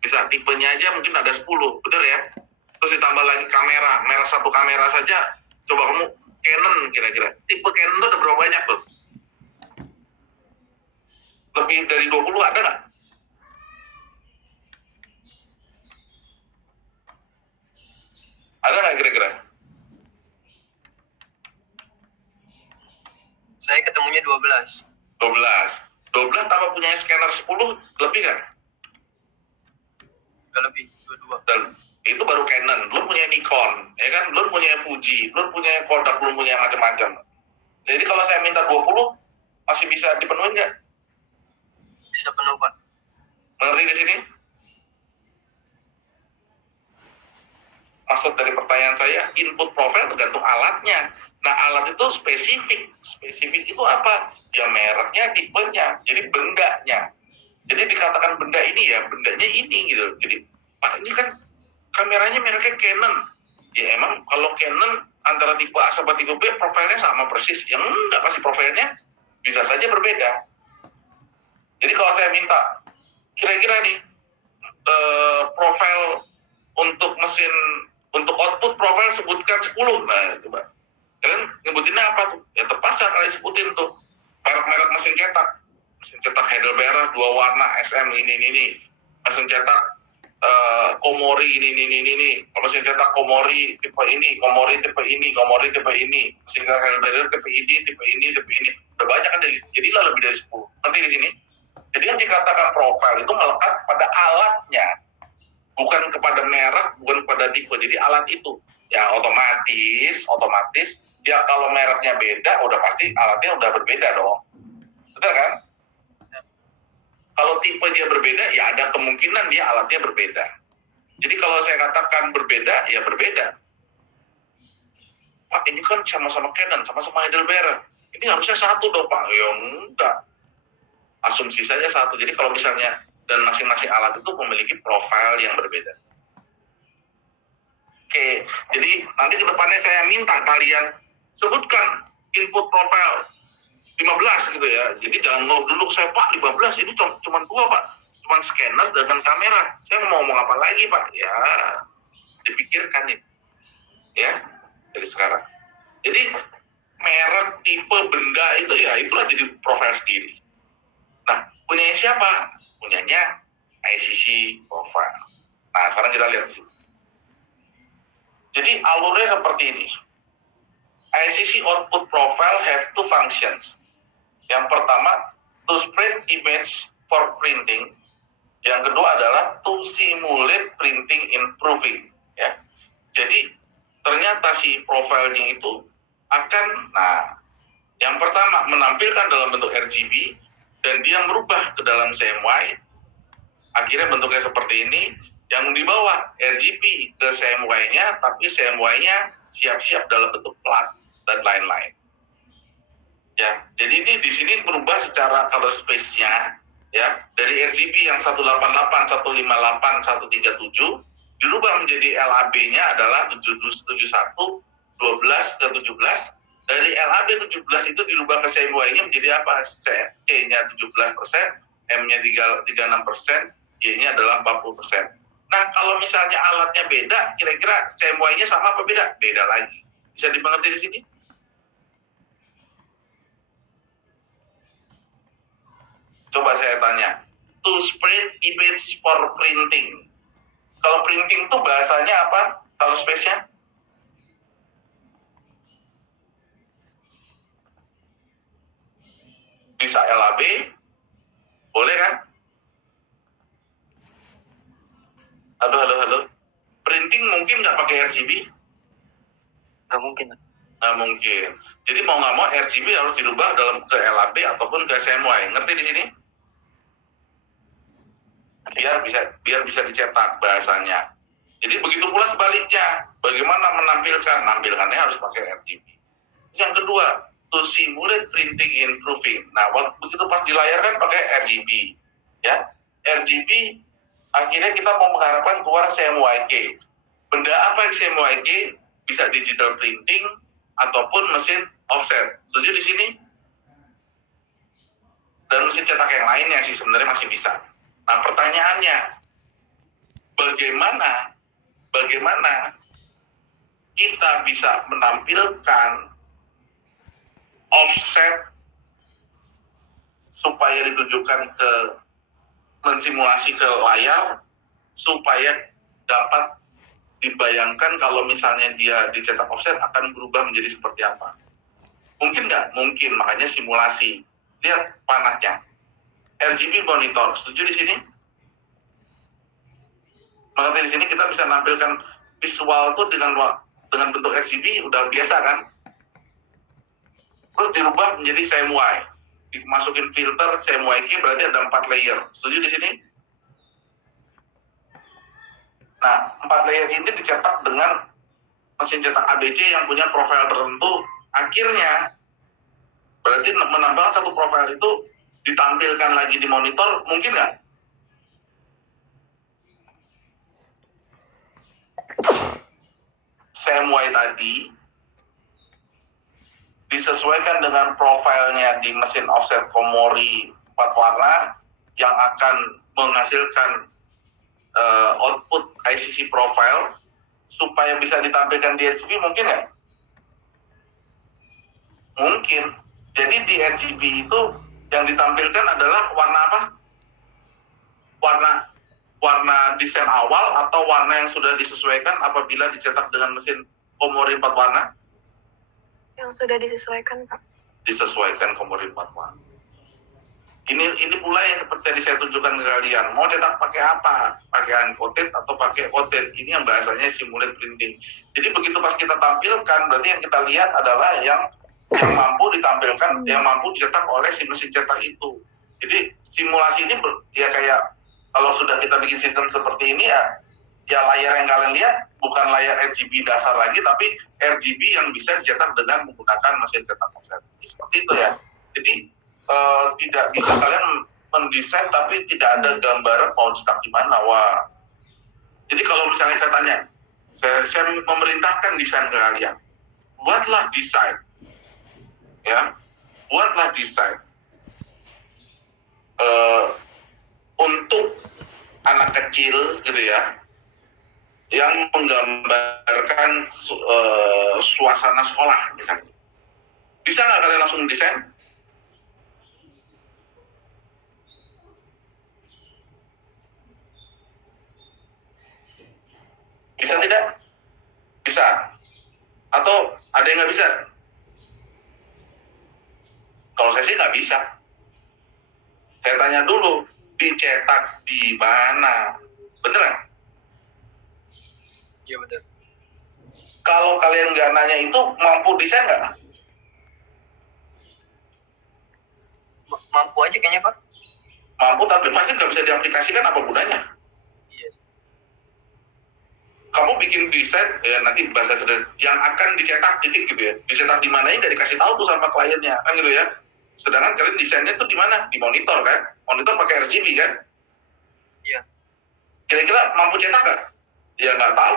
bisa tipenya aja mungkin ada 10, betul ya? Terus ditambah lagi kamera, merek satu kamera saja, coba kamu Canon kira-kira. Tipe Canon itu ada berapa banyak tuh? Lebih dari 20 ada nggak? Ada nggak kira-kira? Saya ketemunya 12. 12 tambah punya scanner 10, lebih kan? Udah lebih 22. Dan itu baru Canon, belum punya Nikon, ya kan? Belum punya Fuji, belum punya Kodak, belum punya macam-macam. Jadi kalau saya minta 20, masih bisa dipenuhi nggak? Bisa penuh Pak. Mengerti di sini? Maksud dari pertanyaan saya, input profile tergantung alatnya. Nah, alat itu spesifik. Spesifik itu apa? Ya mereknya, tipenya, jadi bendanya. Jadi dikatakan benda ini ya, bendanya ini gitu. Jadi, Pak ini kan kameranya mereknya Canon. Ya emang kalau Canon antara tipe A sama tipe B profilnya sama persis. Yang enggak pasti profilnya bisa saja berbeda. Jadi kalau saya minta, kira-kira nih, profil untuk mesin, untuk output profile sebutkan 10. Nah, coba. Kalian nyebutinnya apa tuh? Ya terpaksa kalian sebutin tuh. Merek-merek mesin cetak. Mesin cetak Heidelberg 2 warna SM ini. Mesin cetak Komori ini. Kalau mesin cetak Komori tipe ini, Komori tipe ini. Mesin cetak Heidelberg tipe ini. Udah banyak kan jadilah lebih dari 10. Nanti di sini. Jadi yang dikatakan profile itu melekat pada alatnya. Bukan kepada merek, bukan kepada tipe. Jadi alat itu. Ya otomatis ya kalau mereknya beda udah pasti alatnya udah berbeda dong. Betul kan? Kalau tipe dia berbeda ya ada kemungkinan dia alatnya berbeda. Jadi kalau saya katakan berbeda ya berbeda. Pak ini kan sama-sama Canon, sama-sama Heidelberg. Ini harusnya satu dong Pak. Ya enggak. Asumsi saja satu. Jadi kalau misalnya dan masing-masing alat itu memiliki profil yang berbeda. Oke, jadi nanti ke depannya saya minta kalian sebutkan input profile 15 gitu ya. Jadi jangan dulu saya Pak 15 ini cuma 2 Pak. Cuma scanner dengan kamera. Saya mau ngomong apa lagi Pak? Ya dipikirkan itu. Ya, dari sekarang. Jadi merek, tipe, benda itu ya itulah jadi profil sendiri. Nah, punyanya siapa? Punyanya ICC profile. Nah, sekarang kita lihat di sini. Jadi alurnya seperti ini. ICC output profile have two functions. Yang pertama, to spread image for printing. Yang kedua adalah to simulate printing improving. Ya. Jadi ternyata si profilnya itu akan, yang pertama menampilkan dalam bentuk RGB dan dia merubah ke dalam CMY. Akhirnya bentuknya seperti ini. Yang di bawah RGB ke CMY-nya, tapi CMY-nya siap-siap dalam bentuk plat dan lain-lain. Ya, jadi ini di sini berubah secara color space-nya, ya dari RGB yang 188, 158, 137 dirubah menjadi LAB-nya adalah 771, 12 ke 17 Dari LAB 17 itu dirubah ke CMY-nya menjadi apa? C-nya 17%, M-nya 36%, Y-nya adalah 40%. Nah, kalau misalnya alatnya beda, kira-kira CMY-nya sama apa beda? Beda lagi. Bisa dimengerti di sini? Coba saya tanya. To spread image for printing. Kalau printing itu bahasanya apa? Kalau space-nya? Bisa LAB, boleh kan? Halo. Printing mungkin nggak pakai RGB? Nggak mungkin, Pak. Nggak mungkin. Jadi mau nggak mau RGB harus dirubah dalam ke LAB ataupun ke SMY. Ngerti di sini? Biar bisa dicetak bahasanya. Jadi begitu pula sebaliknya. Bagaimana menampilkan? Nampilkannya harus pakai RGB. Yang kedua, to simulate printing in proofing. Nah, begitu pas di layar kan pakai RGB. Ya, RGB akhirnya kita mau mengharapkan keluar CMYK. Benda apa yang CMYK? Bisa digital printing ataupun mesin offset. Setuju di sini? Dan mesin cetak yang lainnya sih sebenarnya masih bisa. Nah, pertanyaannya, bagaimana kita bisa menampilkan offset supaya ditujukan ke mensimulasi ke layar supaya dapat dibayangkan kalau misalnya dia dicetak offset akan berubah menjadi seperti apa. Mungkin nggak? Mungkin, makanya simulasi. Lihat panahnya. RGB monitor, setuju di sini? Mengerti di sini kita bisa menampilkan visual tuh dengan bentuk RGB udah biasa kan? Terus dirubah menjadi CMY. Dimasukin filter CMYK berarti ada 4 layer. Setuju di sini? Nah, 4 layer ini dicetak dengan mesin cetak ABC yang punya profil tertentu. Akhirnya, berarti menambah satu profil itu ditampilkan lagi di monitor, mungkin nggak? CMY tadi disesuaikan dengan profilnya di mesin offset Komori 4 warna yang akan menghasilkan output ICC profile supaya bisa ditampilkan di RGB, mungkin nggak? Mungkin. Jadi di RGB itu yang ditampilkan adalah warna apa? Warna desain awal atau warna yang sudah disesuaikan apabila dicetak dengan mesin Komori 4 warna? Yang sudah disesuaikan, Pak. Disesuaikan Komori 4 warna. Ini pula yang seperti tadi saya tunjukkan ke kalian. Mau cetak pakai apa? Pakai uncoated atau pakai coated? Ini yang bahasanya simulate printing. Jadi begitu pas kita tampilkan, berarti yang kita lihat adalah yang mampu ditampilkan, yang mampu dicetak oleh si mesin cetak itu. Jadi simulasi ini ya kayak kalau sudah kita bikin sistem seperti ini ya layar yang kalian lihat bukan layar RGB dasar lagi, tapi RGB yang bisa dicetak dengan menggunakan mesin cetak offset. Seperti itu ya. Jadi tidak bisa kalian mendesain tapi tidak ada gambaran mau cetak di mana. Wah. Jadi kalau misalnya saya tanya, saya memerintahkan desain ke kalian, buatlah desain, ya, buatlah desain untuk anak kecil gitu ya, yang menggambarkan suasana sekolah misalnya. Bisa nggak kalian langsung desain? Bisa tidak? Bisa. Atau ada yang nggak bisa? Kalau saya sih nggak bisa. Saya tanya dulu, dicetak di mana? Bener nggak? Iya benar. Kalau kalian nggak nanya itu, mampu desain nggak? Mampu aja kayaknya, Pak. Mampu, tapi pasti nggak bisa diaplikasikan, apa gunanya? Yes. Kamu bikin desain, ya nanti bahasa sederhana, yang akan dicetak titik gitu ya. Dicetak di mananya nggak dikasih tahu tuh sama kliennya, kan gitu ya. Sedangkan kalian desainnya tuh di mana? Di monitor kan? Monitor pakai RGB kan? Iya. Kira-kira mampu cetak nggak? Ya nggak tahu,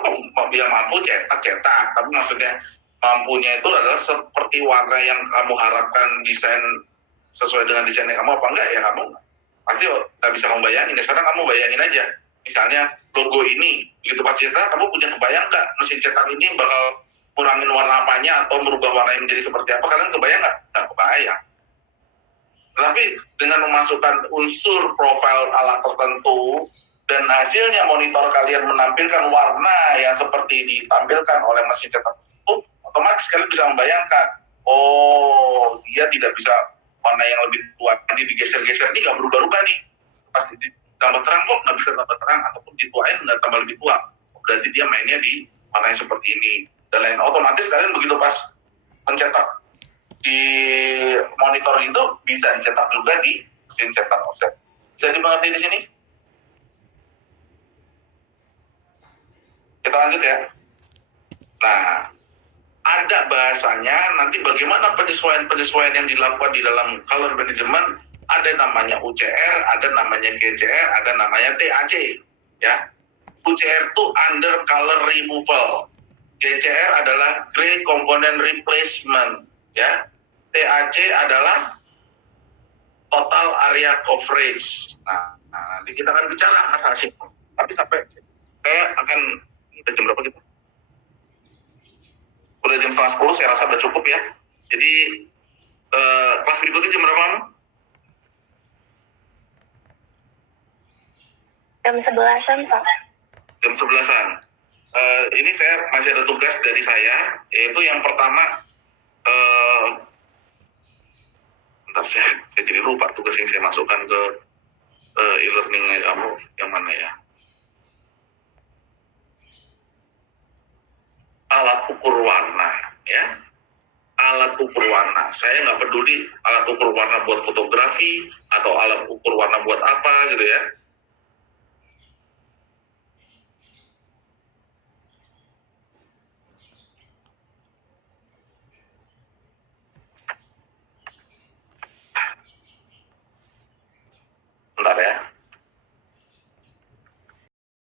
ya mampu cetak. Tapi maksudnya mampunya itu adalah seperti warna yang kamu harapkan desain sesuai dengan desain yang kamu apa enggak, ya kamu pasti nggak bisa kamu bayangin. Ya sekarang kamu bayangin aja, misalnya logo ini, begitu pas cetak, kamu punya kebayang nggak mesin cetak ini bakal kurangin warna apanya atau merubah warnanya menjadi seperti apa? Kalian kebayang nggak? Nggak kebayang. Tapi dengan memasukkan unsur profil alat tertentu dan hasilnya monitor kalian menampilkan warna yang seperti ditampilkan oleh mesin cetak itu, otomatis kalian bisa membayangkan, oh dia tidak bisa warna yang lebih tua ini digeser-geser, ini nggak berubah-ubah nih, pasti tambah terang kok, nggak bisa tambah terang, ataupun dituain nggak tambah lebih tua, berarti dia mainnya di warna yang seperti ini dan lain. Otomatis kalian begitu pas mencetak di monitor itu bisa dicetak juga di mesin cetak offset. Bisa dimengerti di sini? Kita lanjut ya. Nah, ada bahasanya nanti bagaimana penyesuaian yang dilakukan di dalam color management. Ada namanya UCR, ada namanya GCR, ada namanya TAC. Ya, UCR itu under color removal. GCR adalah gray component replacement. Ya, TAC adalah total area coverage. Nah, nanti kita akan bicara Mas Hashim. Tapi sampai saya akan, udah jam berapa kita? Udah jam 9:30, saya rasa udah cukup ya. Jadi kelas berikutnya jam berapa? Jam 11-an, Pak. Jam 11-an. Ini saya masih ada tugas dari saya, yaitu yang pertama, bentar saya jadi lupa tugas yang saya masukkan ke e-learning kamu yang mana ya? Alat ukur warna, ya. Alat ukur warna. Saya nggak peduli alat ukur warna buat fotografi atau alat ukur warna buat apa gitu ya. Bentar ya.